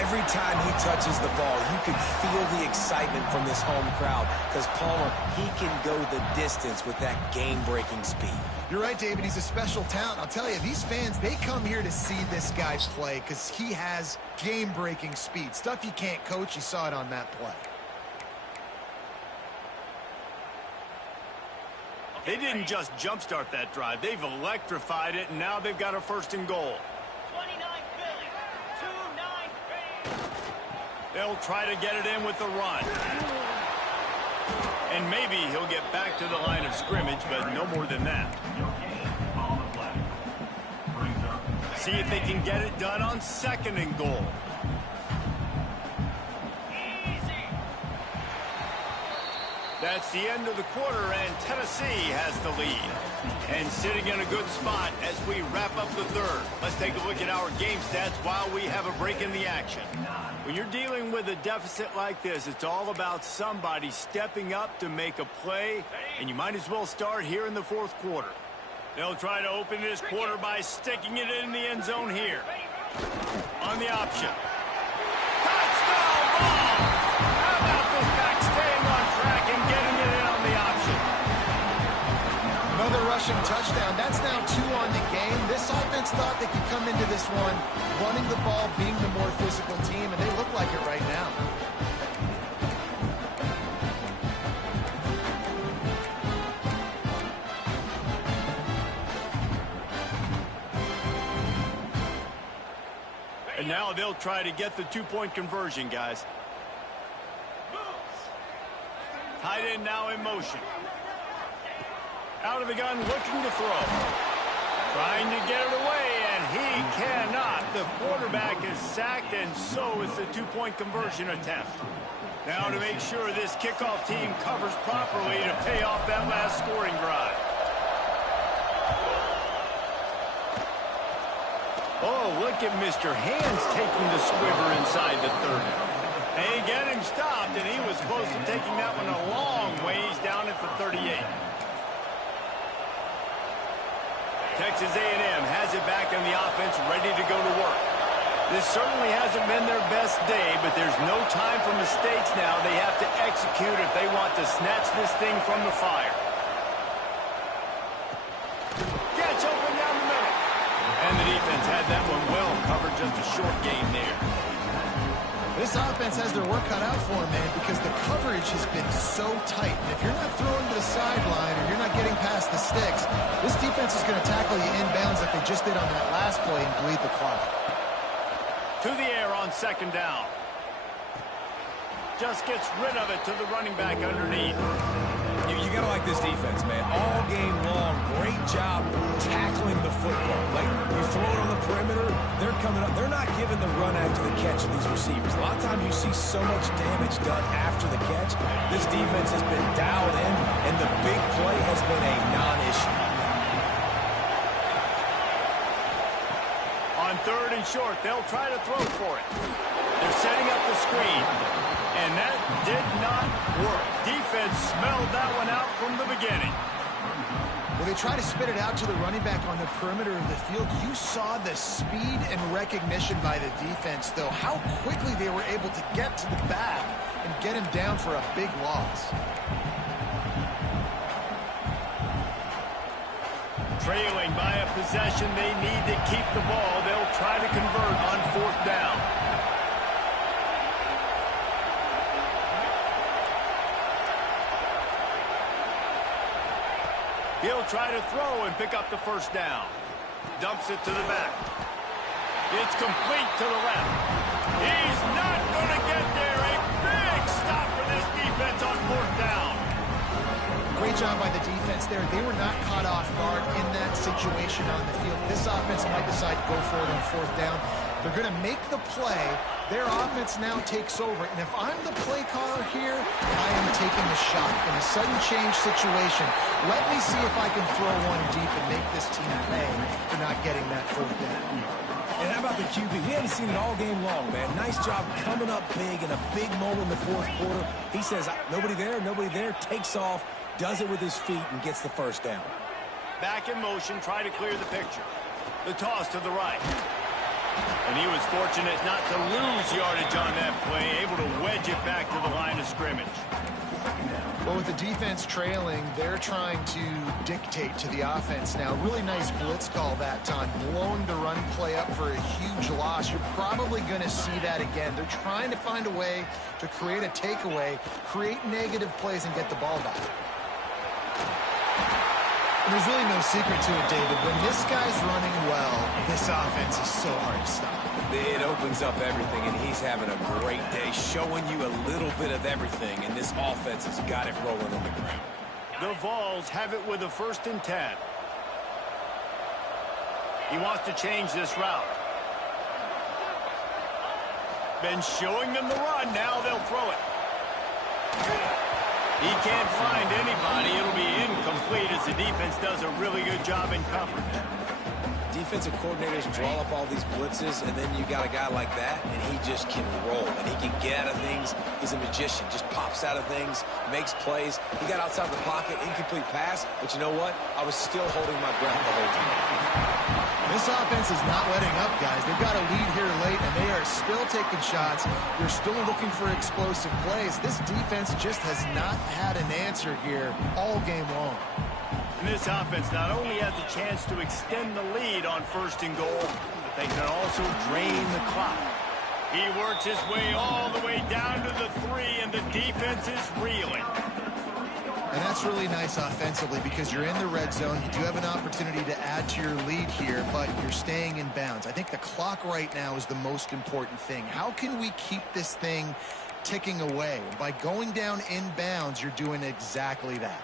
Every time he touches the ball, you can feel the excitement from this home crowd because Palmer, he can go the distance with that game-breaking speed. You're right, David. He's a special talent. I'll tell you, these fans, they come here to see this guy play because he has game-breaking speed. Stuff you can't coach. You saw it on that play. They didn't just jumpstart that drive. They've electrified it, and now they've got a 1st and goal. 29 Philly, 2-9 They'll try to get it in with the run. And maybe he'll get back to the line of scrimmage, but no more than that. See if they can get it done on 2nd and goal. That's the end of the quarter, and Tennessee has the lead. And sitting in a good spot as we wrap up the 3rd. Let's take a look at our game stats while we have a break in the action. When you're dealing with a deficit like this, it's all about somebody stepping up to make a play, and you might as well start here in the 4th quarter. They'll try to open this quarter by sticking it in the end zone here. On the option. Touchdown ball! How about this back staying on track and getting it in on the option? Another rushing touchdown. That's now 2 on the game. This offense thought they could come into this one running the ball, being the more physical team, and they look like it right now. And now they'll try to get the 2-point conversion, guys. Tight end now in motion. Out of the gun, looking to throw. Trying to get it away, and he cannot. The quarterback is sacked, and so is the 2-point conversion attempt. Now to make sure this kickoff team covers properly to pay off that last scoring drive. Oh, look at Mr. Hands taking the squibber inside the 30. They get him stopped, and he was close to taking that one a long ways down at the 38. Texas A&M has it back in the offense, ready to go to work. This certainly hasn't been their best day, but there's no time for mistakes now. They have to execute if they want to snatch this thing from the fire. Gets open down the middle. And the defense had that one well covered, just a short game there. This offense has their work cut out for them, man, because the coverage has been so tight. And if you're not throwing to the sideline or you're not getting past the sticks, this defense is going to tackle you inbounds like they just did on that last play and bleed the clock. To the air on second down. Just gets rid of it to the running back underneath. You got to like this defense, man. All game long, great job tackling the football. Like, you throw it on the perimeter, they're coming up. They're not giving the run after the catch to these receivers. A lot of times you see so much damage done after the catch. This defense has been dialed in, and the big play has been a non-issue. On third and short, they'll try to throw for it. They're setting up the screen, and that did not work. Defense smelled that one out from the beginning. Well, they try to spit it out to the running back on the perimeter of the field. You saw the speed and recognition by the defense, though, how quickly they were able to get to the back and get him down for a big loss. Trailing by a possession, they need to keep the ball. They'll try to convert on fourth down. He'll try to throw and pick up the first down. Dumps it to the back. It's complete to the left. He's not going to get there. A big stop for this defense on fourth down. Great job by the defense there. They were not caught off guard in that situation on the field. This offense might decide to go for it on fourth down. They're going to make the play. Their offense now takes over. And if I'm the play caller here, I am taking a shot. In a sudden change situation, let me see if I can throw one deep and make this team pay for not getting that fourth down. And how about the QB? We haven't seen it all game long, man. Nice job coming up big in a big moment in the fourth quarter. He says, nobody there, takes off, does it with his feet, and gets the first down. Back in motion, try to clear the picture. The toss to the right. And he was fortunate not to lose yardage on that play, able to wedge it back to the line of scrimmage. Well, with the defense trailing, they're trying to dictate to the offense now. Really nice blitz call that time, blowing the run play up for a huge loss. You're probably going to see that again. They're trying to find a way to create a takeaway, create negative plays, and get the ball back. And there's really no secret to it, David. When this guy's running well, this offense is so hard to stop. It opens up everything, and he's having a great day, showing you a little bit of everything, and this offense has got it rolling on the ground. The Vols have it with a 1st and 10. He wants to change this route. Been showing them the run. Now they'll throw it. He can't find anybody. It'll be incomplete as the defense does a really good job in coverage. Defensive coordinators draw up all these blitzes, and then you got a guy like that, and he just can roll, and he can get out of things. He's a magician, just pops out of things, makes plays. He got outside the pocket, incomplete pass, but you know what? I was still holding my breath the whole time. This offense is not letting up, guys. They've got a lead here late, and they are still taking shots. They're still looking for explosive plays. This defense just has not had an answer here all game long. And this offense not only has a chance to extend the lead on 1st and goal, but they can also drain the clock. He works his way all the way down to the 3, and the defense is reeling. And that's really nice offensively because you're in the red zone. You do have an opportunity to add to your lead here, but you're staying in bounds. I think the clock right now is the most important thing. How can we keep this thing ticking away? By going down in bounds, you're doing exactly that.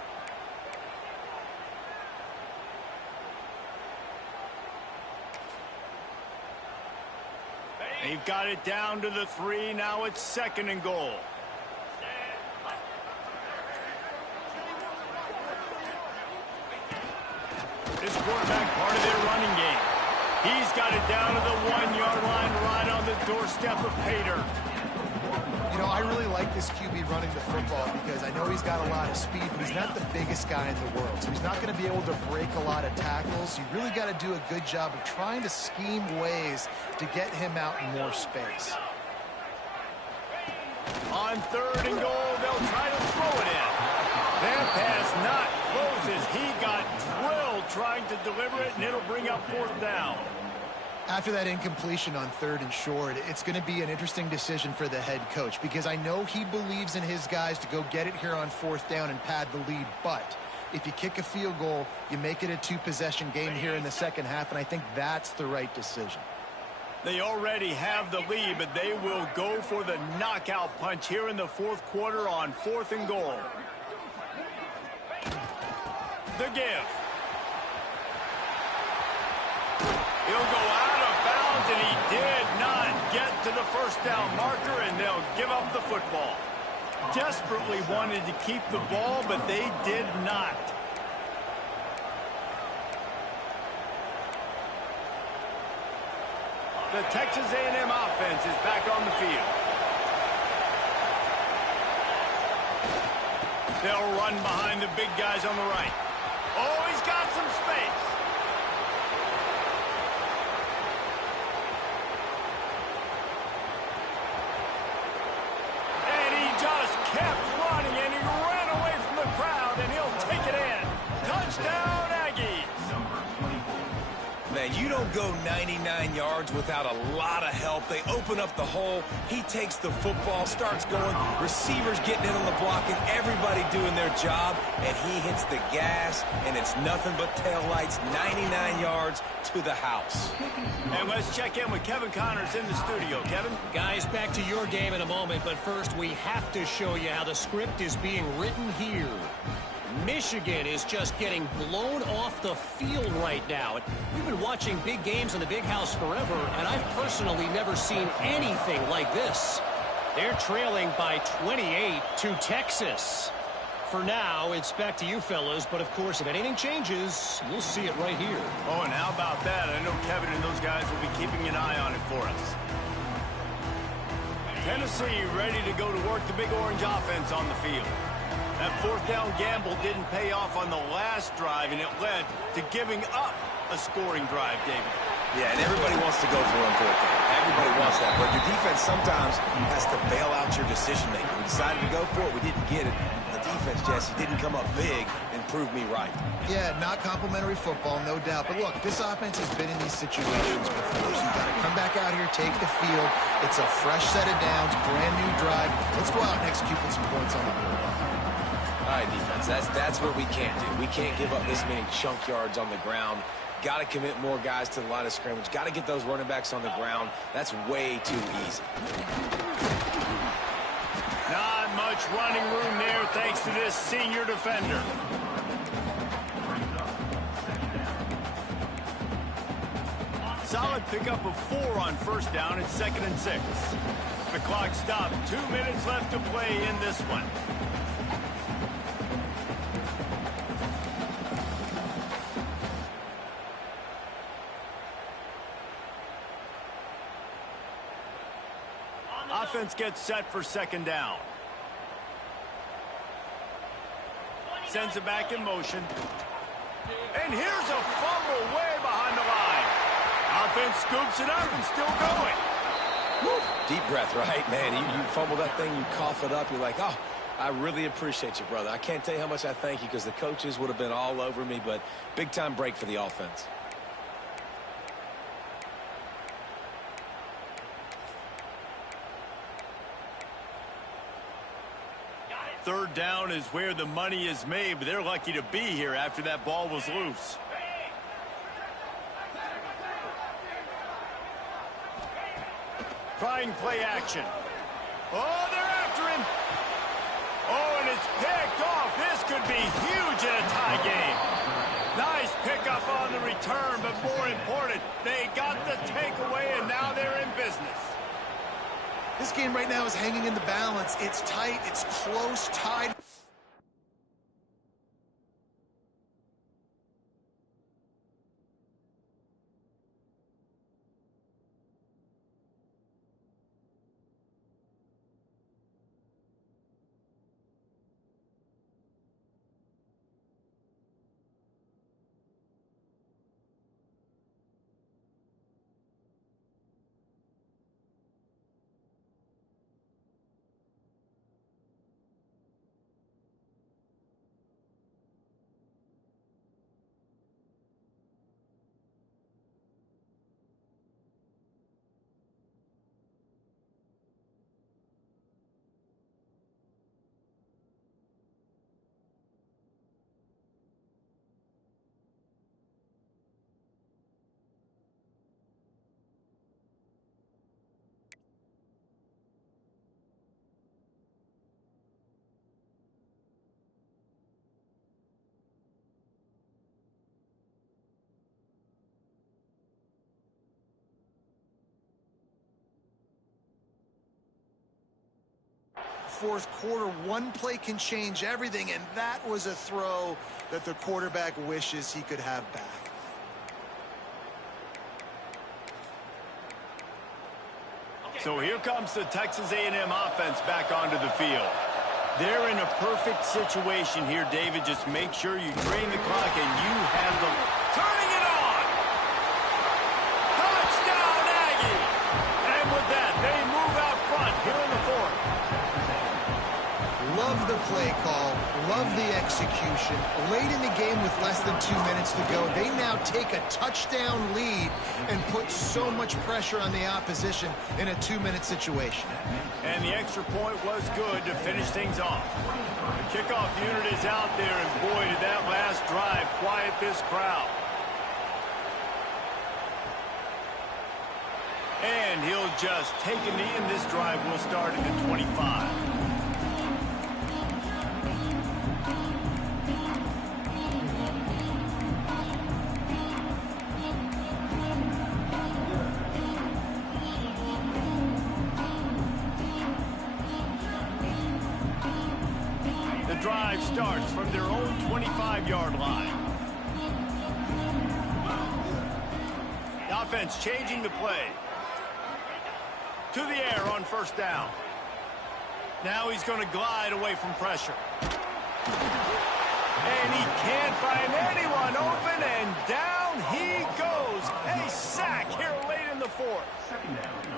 They've got it down to the 3. Now it's 2nd and goal. This quarterback part of their running game. He's got it down to the 1-yard line right on the doorstep of Pater. You know, I really like this QB running the football because I know he's got a lot of speed, but he's not the biggest guy in the world. So he's not going to be able to break a lot of tackles. You really got to do a good job of trying to scheme ways to get him out in more space. On 3rd and goal, they'll try to throw it in. That pass not close as he got drilled trying to deliver it, and it'll bring up 4th down. After that incompletion on 3rd and short, it's going to be an interesting decision for the head coach because I know he believes in his guys to go get it here on 4th down and pad the lead, but if you kick a field goal, you make it a 2-possession game here in the second half, and I think that's the right decision. They already have the lead, but they will go for the knockout punch here in the 4th quarter on 4th and goal. The give. He'll go out of bounds, and he did not get to the 1st down marker, and they'll give up the football. Desperately wanted to keep the ball, but they did not. The Texas A&M offense is back on the field. They'll run behind the big guys on the right. Oh, he's got some space. And he just kept running, and he ran away from the crowd, and he'll take it in. Touchdown, Aggies. Man, you don't go 99 yards without a lot of help. They open up the hole. He takes the football, starts going. Receivers getting in on the block, and everybody doing their job. And he hits the gas, and it's nothing but taillights, 99 yards to the house. And let's check in with Kevin Connors in the studio. Kevin? Guys, back to your game in a moment, but first we have to show you how the script is being written here. Michigan is just getting blown off the field right now. We've been watching big games in the big house forever, and I've personally never seen anything like this. They're trailing by 28 to Texas. For now, it's back to you fellas, but of course, if anything changes, you'll see it right here. Oh, and how about that? I know Kevin and those guys will be keeping an eye on it for us. Tennessee ready to go to work the Big Orange offense on the field. That 4th down gamble didn't pay off on the last drive, and it led to giving up a scoring drive, David. Yeah, and everybody wants to go for 4th down. Everybody wants that, but your defense sometimes has to bail out your decision-making. We decided to go for it. We didn't get it. The defense, Jesse, didn't come up big and prove me right. Yeah, not complimentary football, no doubt. But look, this offense has been in these situations before, so you've got to come back out here, take the field. It's a fresh set of downs, brand new drive. Let's go out and execute with some points on the board. All right, defense, that's what we can't do. We can't give up this many chunk yards on the ground. Got to commit more guys to the line of scrimmage. Got to get those running backs on the ground. That's way too easy. Not much running room there thanks to this senior defender. Solid pickup of 4 on 1st down. It's 2nd and 6. The clock stopped. 2 minutes left to play in this one. Offense gets set for 2nd down. Sends it back in motion. And here's a fumble way behind the line. Offense scoops it up and still going. Woo. Deep breath, right? Man, you fumble that thing, you cough it up, you're like, oh, I really appreciate you, brother. I can't tell you how much I thank you because the coaches would have been all over me, but big-time break for the offense. Third down is where the money is made, but they're lucky to be here after that ball was loose. Trying play action. Oh, they're after him. Oh, and it's picked off. This could be huge in a tie game. Nice pickup on the return, but more important, they got the takeaway, and now they're in business. This game right now is hanging in the balance. It's tight. It's close, tied. fourth quarter, one play can change everything, and that was a throw that the quarterback wishes he could have back. So here comes the Texas A&M offense back onto the field. They're in a perfect situation here, David. Just make sure you drain the clock and you have the... Turning it on! Touchdown, Aggie! And with that, they move out front here in the fourth. Love the play call. Love the execution. Late in the game with less than 2 minutes to go, they now take a touchdown lead and put so much pressure on the opposition in a 2-minute situation. And the extra point was good to finish things off. The kickoff unit is out there, and boy, did that last drive quiet this crowd. And he'll just take a knee, and this drive will start at the 25. Drive starts from their own 25-yard line. The offense changing the play. To the air on first down. Now he's going to glide away from pressure. And he can't find anyone open, and down he goes. A sack here late in the fourth.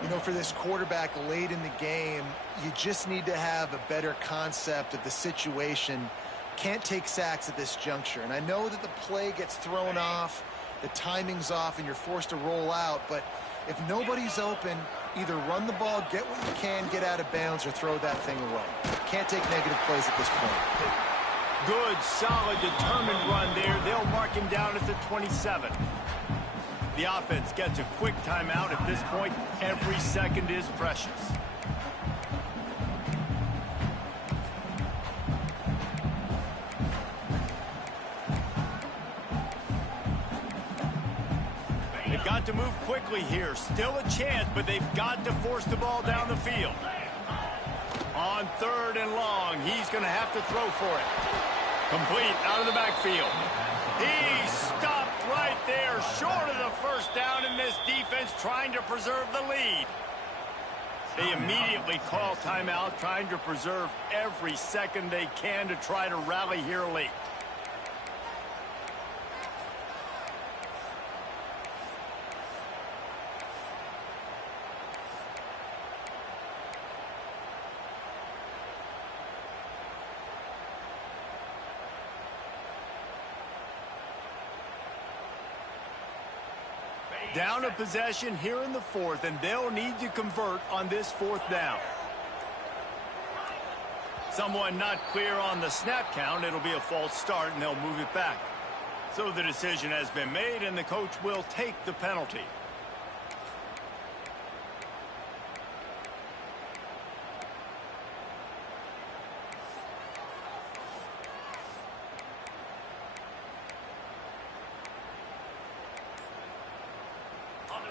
You know, for this quarterback late in the game, you just need to have a better concept of the situation. Can't take sacks at this juncture. And I know that the play gets thrown off, the timing's off, and you're forced to roll out. But if nobody's open, either run the ball, get what you can, get out of bounds, or throw that thing away. Can't take negative plays at this point. Good, solid, determined run there. They'll mark him down at the 27. The offense gets a quick timeout. At this point, every second is precious. They've got to move quickly here. Still a chance, but they've got to force the ball down the field. On third and long, he's going to have to throw for it. Complete out of the backfield. He stopped right there, short of the first down, and this defense trying to preserve the lead. They immediately call timeout, trying to preserve every second they can to try to rally here late. Down a possession here in the fourth, and they'll need to convert on this fourth down. Someone not clear on the snap count. It'll be a false start, and they'll move it back. So the decision has been made, and the coach will take the penalty.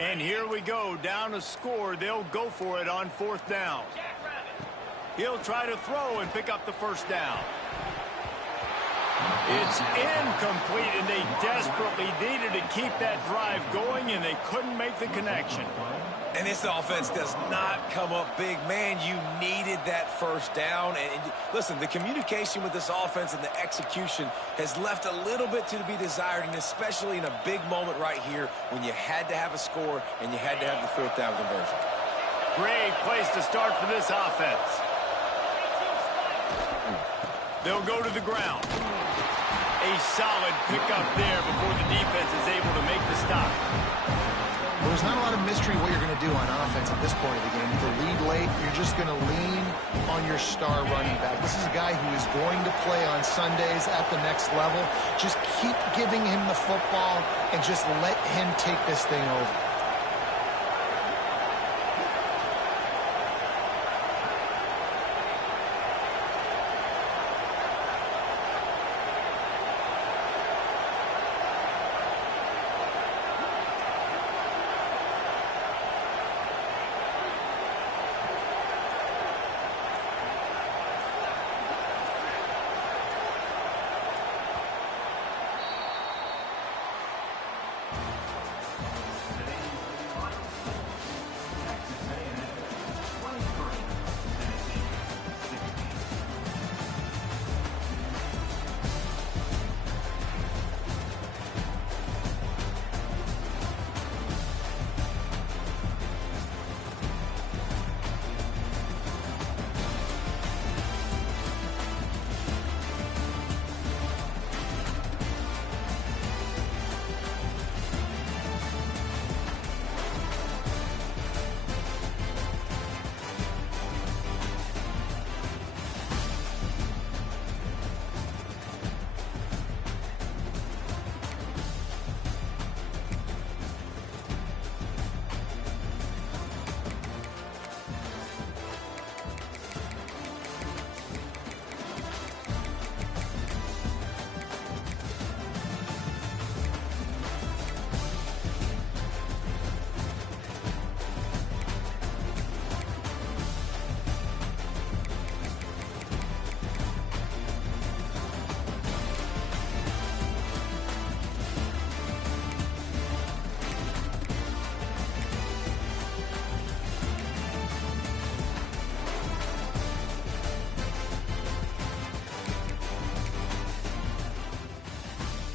And here we go, down a score. They'll go for it on fourth down. He'll try to throw and pick up the first down. It's incomplete, and they desperately needed to keep that drive going, and they couldn't make the connection. And this offense does not come up big. Man, you needed that first down. And listen, the communication with this offense and the execution has left a little bit to be desired, and especially in a big moment right here when you had to have a score and you had to have the fourth down conversion. Great place to start for this offense. They'll go to the ground. A solid pickup there before the defense is able to make the stop. Well, there's not a lot of mystery what you're going to do on offense at this point of the game. With the lead late, you're just going to lean on your star running back. This is a guy who is going to play on Sundays at the next level. Just keep giving him the football and just let him take this thing over.